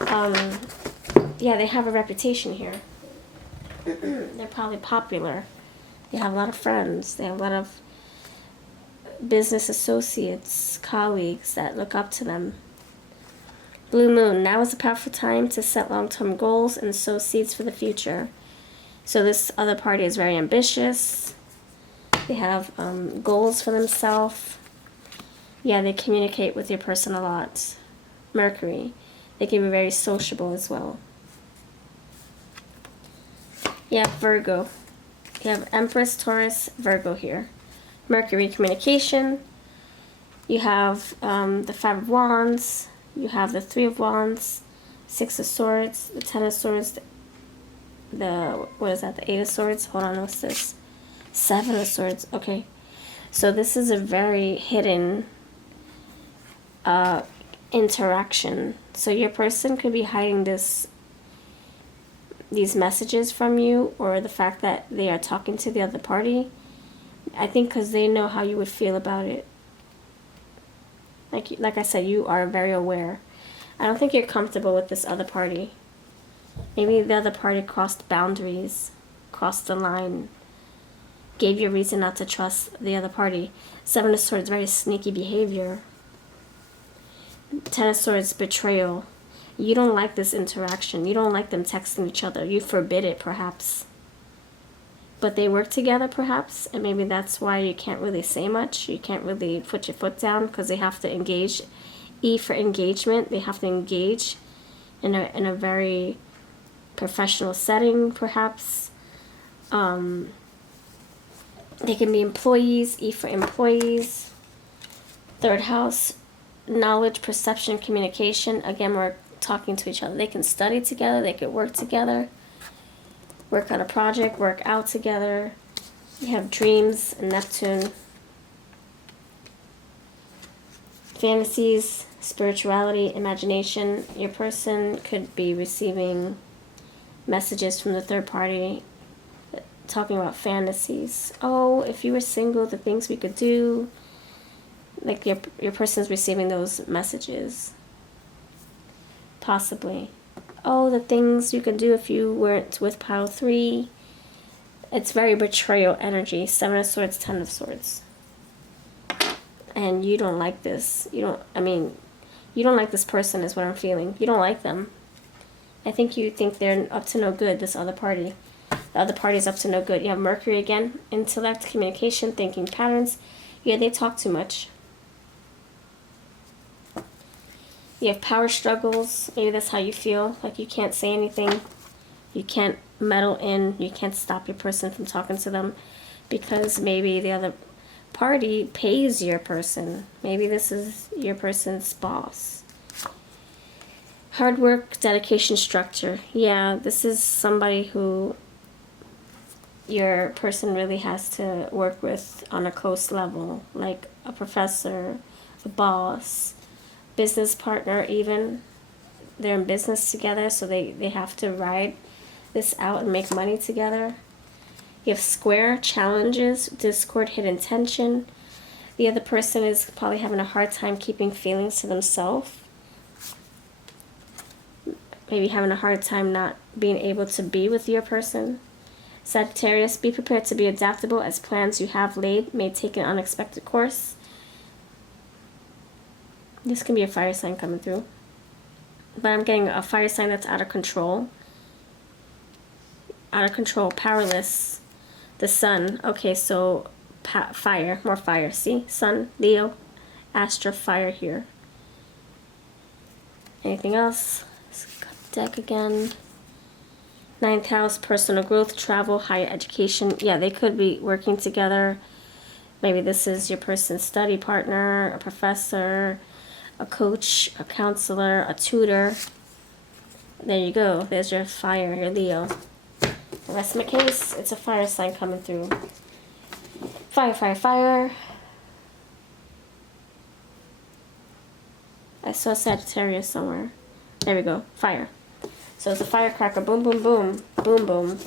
yeah, they have a reputation here. They're probably popular. They have a lot of friends. They have a lot of business associates, colleagues that look up to them. Blue Moon, now is a powerful time to set long-term goals and sow seeds for the future. So this other party is very ambitious. They have goals for themselves. Yeah, they communicate with your person a lot. Mercury, they can be very sociable as well. You have Virgo. You have Empress, Taurus, Virgo here. Mercury communication. You have the Five of Wands. You have the Three of Wands, Six of Swords, the Ten of Swords, the, what is that, the Eight of Swords? Hold on, what's this? Seven of Swords. Okay. So this is a very hidden interaction. So your person could be hiding these messages from you, or the fact that they are talking to the other party. I think because they know how you would feel about it. Like I said, you are very aware. I don't think you're comfortable with this other party. Maybe the other party crossed boundaries, crossed the line, gave you a reason not to trust the other party. Seven of Swords, very sneaky behavior. Ten of Swords, betrayal. You don't like this interaction. You don't like them texting each other. You forbid it, perhaps. But they work together, perhaps, and maybe that's why you can't really say much. You can't really put your foot down because they have to engage. E for engagement. They have to engage in a very professional setting, perhaps. They can be employees. E for employees. Third house, knowledge, perception, communication. Again, we're talking to each other. They can study together. They could work together. Work on a project, work out together. You have dreams and Neptune. Fantasies, spirituality, imagination. Your person could be receiving messages from the third party talking about fantasies. Oh, if you were single, the things we could do. Like your person's receiving those messages. Possibly. Oh, the things you could do if you weren't with pile 3. It's very betrayal energy. Seven of Swords, Ten of Swords. And you don't like this. You don't like this person is what I'm feeling. You don't like them. I think you think they're up to no good, this other party. The other party is up to no good. You have Mercury again. Intellect, communication, thinking patterns. Yeah, they talk too much. You have power struggles. Maybe that's how you feel. Like you can't say anything. You can't meddle in. You can't stop your person from talking to them. Because maybe the other party pays your person. Maybe this is your person's boss. Hard work, dedication, structure. Yeah, this is somebody who your person really has to work with on a close level. Like a professor, a boss, business partner even. They're in business together, so they have to ride this out and make money together. You have square, challenges, discord, hidden tension. The other person is probably having a hard time keeping feelings to themselves. Maybe having a hard time not being able to be with your person. Sagittarius, be prepared to be adaptable as plans you have laid may take an unexpected course. This can be a fire sign coming through. But I'm getting a fire sign that's out of control. Out of control, powerless. The sun. Okay, so fire, more fire. See? Sun, Leo, Astra, fire here. Anything else? Let's cut the deck again. Ninth house, personal growth, travel, higher education. Yeah, they could be working together. Maybe this is your person's study partner, a professor, a coach, a counselor, a tutor. There you go. There's your fire, your Leo. The rest of my case, it's a fire sign coming through. Fire, fire, fire. I saw Sagittarius somewhere. There we go. Fire. So it's a firecracker. Boom, boom, boom. Boom, boom.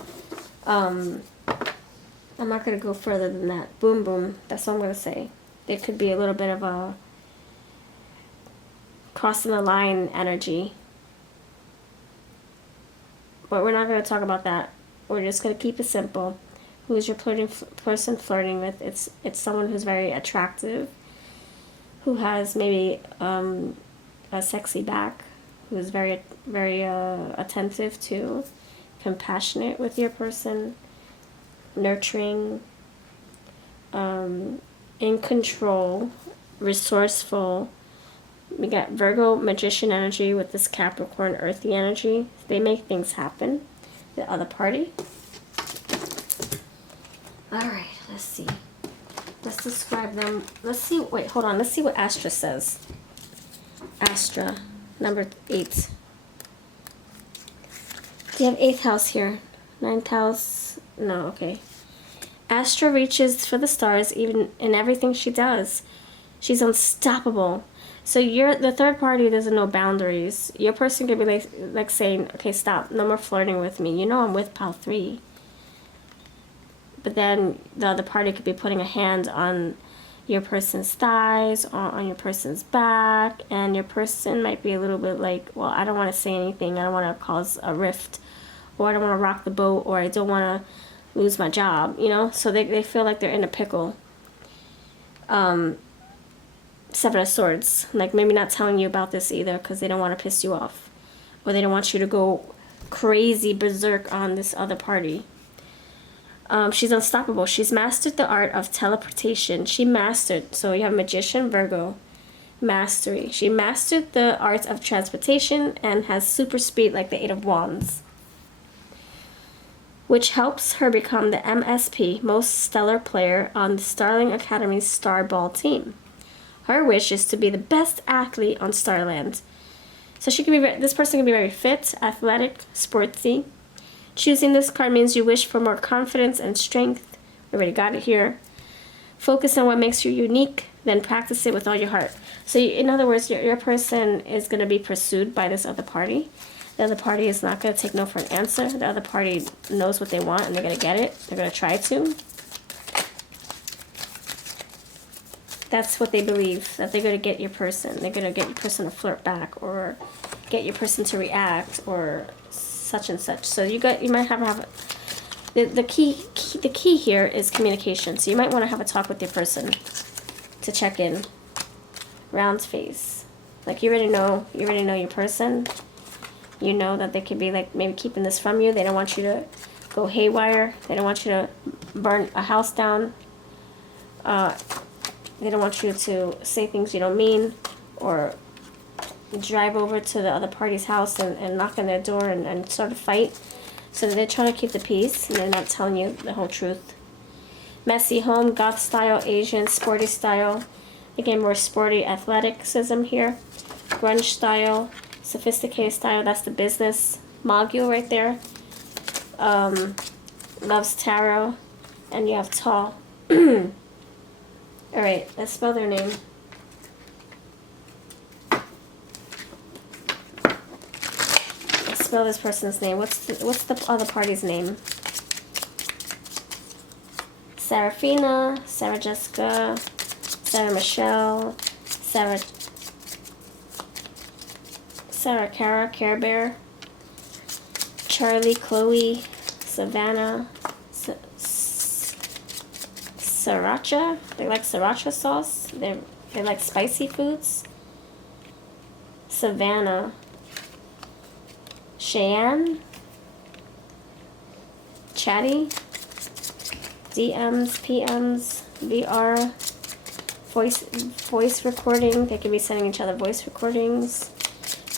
I'm not going to go further than that. Boom, boom. That's all I'm going to say. There could be a little bit of a crossing the line energy. But we're not going to talk about that. We're just going to keep it simple. Who is your person flirting with? It's someone who's very attractive, who has maybe a sexy back, who is very, very attentive to, compassionate with your person, nurturing, in control, resourceful. We got Virgo magician energy with this Capricorn earthy energy. They make things happen. The other party. Alright, let's see. Let's describe them. Let's see. Wait, hold on. Let's see what Astra says. Astra, number 8. Do you have 8th house here? 9th house? No, okay. Astra reaches for the stars even in everything she does. She's unstoppable. So the third party doesn't know boundaries. Your person could be like saying, okay, stop. No more flirting with me. You know I'm with pal 3. But then the other party could be putting a hand on your person's thighs or on your person's back, and your person might be a little bit like, well, I don't want to say anything, I don't want to cause a rift, or I don't want to rock the boat, or I don't want to lose my job, you know? So they feel like they're in a pickle. 7 of Swords, like maybe not telling you about this either because they don't want to piss you off, or they don't want you to go crazy berserk on this other party. She's unstoppable. She's mastered the art of teleportation. She mastered, so you have Magician, Virgo, mastery. She mastered the art of transportation and has super speed like the 8 of Wands, which helps her become the MSP, most stellar player on the Starling Academy's Star Ball team. Her wish is to be the best athlete on Starland. So she can be. This person can be very fit, athletic, sporty. Choosing this card means you wish for more confidence and strength. We already got it here. Focus on what makes you unique, then practice it with all your heart. So in other words, your person is going to be pursued by this other party. The other party is not going to take no for an answer. The other party knows what they want and they're going to get it. They're going to try to. That's what they believe, that they're going to get your person. They're going to get your person to flirt back, or get your person to react, or such and such. So you might have the key here is communication. So you might want to have a talk with your person to check in. Round face, like you already know your person. You know that they could be like maybe keeping this from you. They don't want you to go haywire. They don't want you to burn a house down. They don't want you to say things you don't mean, or drive over to the other party's house and knock on their door and start a fight. So they're trying to keep the peace and they're not telling you the whole truth. Messy home, goth style, Asian, sporty style. Again, more sporty athleticism here. Grunge style, sophisticated style, that's the business. Mogul right there. Loves tarot. And you have tall. Alright, let's spell their name. Spell this person's name. What's the other party's name? Serafina, Sarah Jessica, Sarah Michele, Sarah Care Bear, Charlie, Chloe, Savannah, Sriracha. They like sriracha sauce. They like spicy foods. Savannah. Cheyenne, Chatty, DMs, PMs, VR, voice recording. They could be sending each other voice recordings.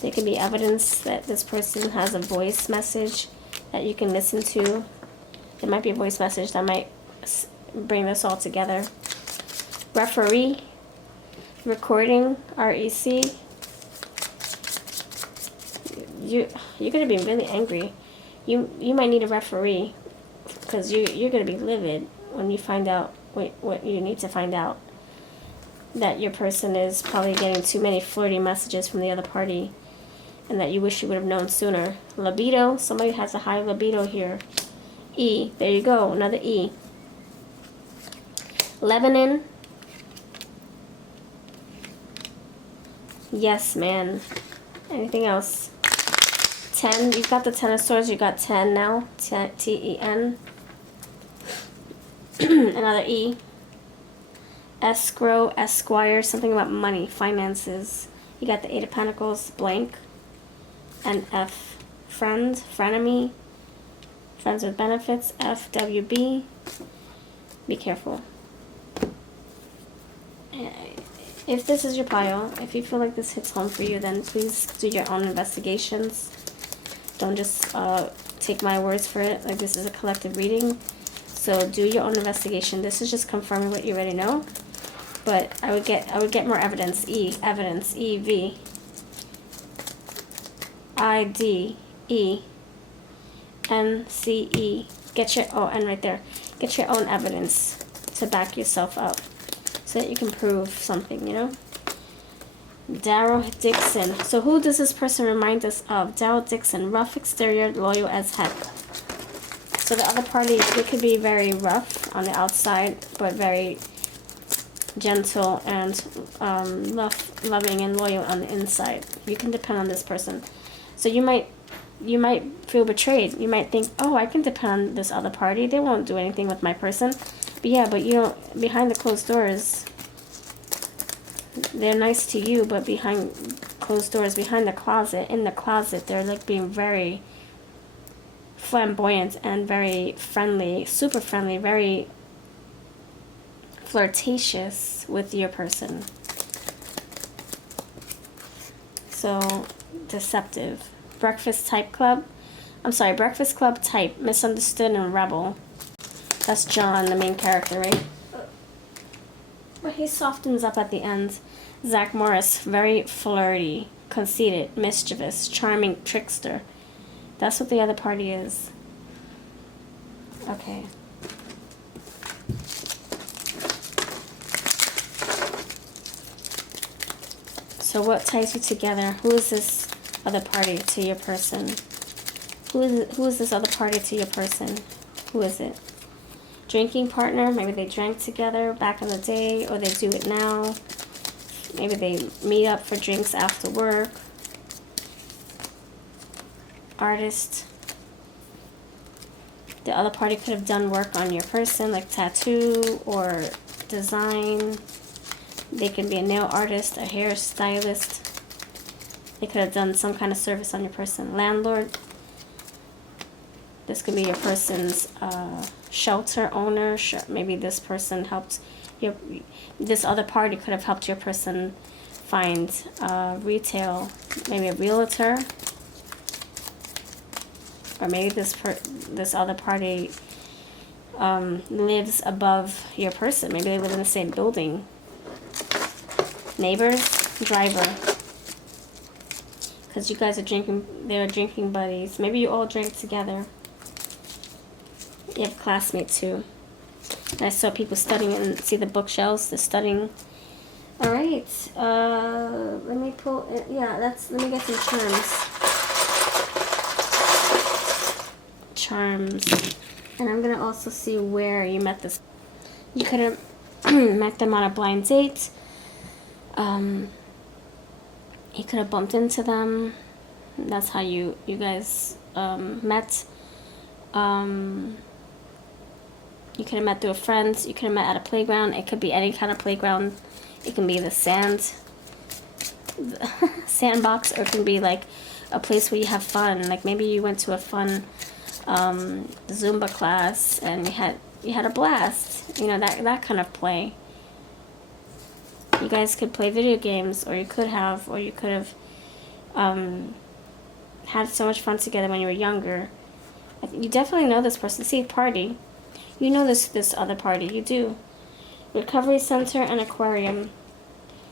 They could be evidence that this person has a voice message that you can listen to. It might be a voice message that might bring this all together. Referee, recording, REC. You're gonna be really angry. You might need a referee because you're gonna be livid when you find out what you need to find out, that your person is probably getting too many flirty messages from the other party, and that you wish you would have known sooner. Libido, somebody has a high libido here. E, there you go, another E. Lebanon. Yes, man. Anything else? 10, you've got the 10 of Swords, you got 10 now, T-E-N. Another E. Escrow, Esquire, something about money, finances. You got the 8 of Pentacles, blank. And F. Friend, frenemy, friends with benefits, FWB. Be careful. If this is your pile, if you feel like this hits home for you, then please do your own investigations. Don't just take my words for it. Like, this is a collective reading. So do your own investigation. This is just confirming what you already know. But I would get more evidence. Evidence. V I D E N C E. Get your N right there. Get your own evidence to back yourself up, so that you can prove something, you know? Daryl Dixon. So who does this person remind us of? Daryl Dixon. Rough exterior, loyal as heck. So the other party, they could be very rough on the outside, but very gentle and loving and loyal on the inside. You can depend on this person. So you might feel betrayed. You might think, oh, I can depend on this other party. They won't do anything with my person. But yeah, but you don't, behind the closed doors, they're nice to you, but behind closed doors, behind the closet, in the closet, they're like being very flamboyant and very friendly, super friendly, very flirtatious with your person. So, deceptive. Breakfast type club. I'm sorry, breakfast club type, misunderstood and rebel. That's John, the main character, right? But he softens up at the end. Zach Morris, very flirty, conceited, mischievous, charming trickster. That's what the other party is. Okay. So what ties you together? Who is this other party to your person? Who is this other party to your person? Who is it? Drinking partner, maybe they drank together back in the day, or they do it now. Maybe they meet up for drinks after work. Artist. The other party could have done work on your person, like tattoo or design. They could be a nail artist, a hairstylist. They could have done some kind of service on your person. Landlord. This could be your person's shelter owner. Maybe this person helped your. This other party could have helped your person find retail. Maybe a realtor. Or maybe this other party lives above your person. Maybe they live in the same building. Neighbors, driver. Because you guys are drinking, they're drinking buddies. Maybe you all drink together. You have classmates too. And I saw people studying and see the bookshelves. They're studying. All right. Let me pull. Yeah, let me get some charms. And I'm gonna also see where you met this. You could have met them on a blind date. You could have bumped into them. That's how you guys met. You could have met through a friend. You could have met at a playground. It could be any kind of playground. It can be the sandbox, or it can be like a place where you have fun. Like maybe you went to a fun Zumba class and you had a blast. You know, that kind of play. You guys could play video games, or you could have had so much fun together when you were younger. You definitely know this person. See, party. You know this other party. You do. Recovery center and aquarium.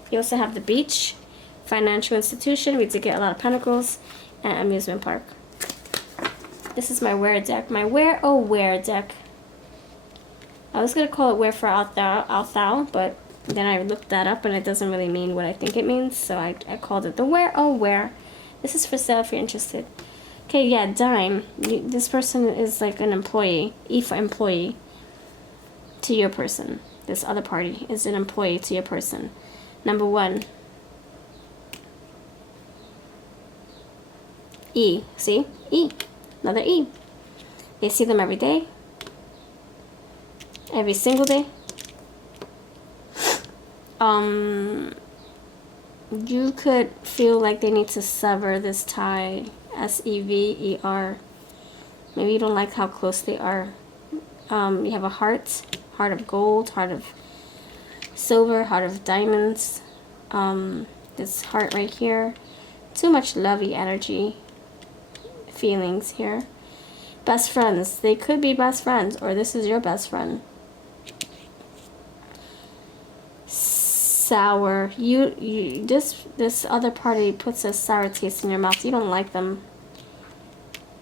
You also have the beach, financial institution. We did get a lot of pentacles, and amusement park. This is my where deck. My where oh where deck. I was gonna call it where for out thou, but then I looked that up and it doesn't really mean what I think it means, so I called it the where oh where. This is for sale if you're interested. Okay, yeah, dime. This person is like an employee. E for employee to your person. This other party is an employee to your person. Number 1. E. See? E. Another E. They see them every day. Every single day. You could feel like they need to sever this tie. S-E-V-E-R. Maybe you don't like how close they are. You have a heart of gold, heart of silver, heart of diamonds. This heart right here. Too much lovey energy, feelings here. Best friends. They could be best friends, or this is your best friend. Sour. This other party puts a sour taste in your mouth. You don't like them.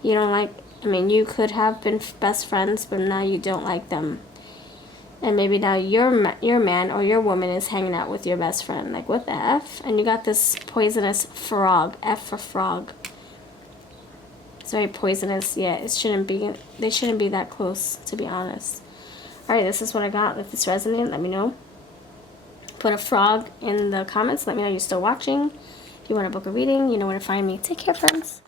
You don't like, I mean, you could have been best friends, but now you don't like them. And maybe now your man or your woman is hanging out with your best friend. Like, what the F? And you got this poisonous frog. F for frog. It's very poisonous. Yeah, it shouldn't be. They shouldn't be that close, to be honest. Alright, this is what I got. If this resonated, let me know. Put a frog in the comments. Let me know you're still watching. If you want to book a reading, you know where to find me. Take care, friends.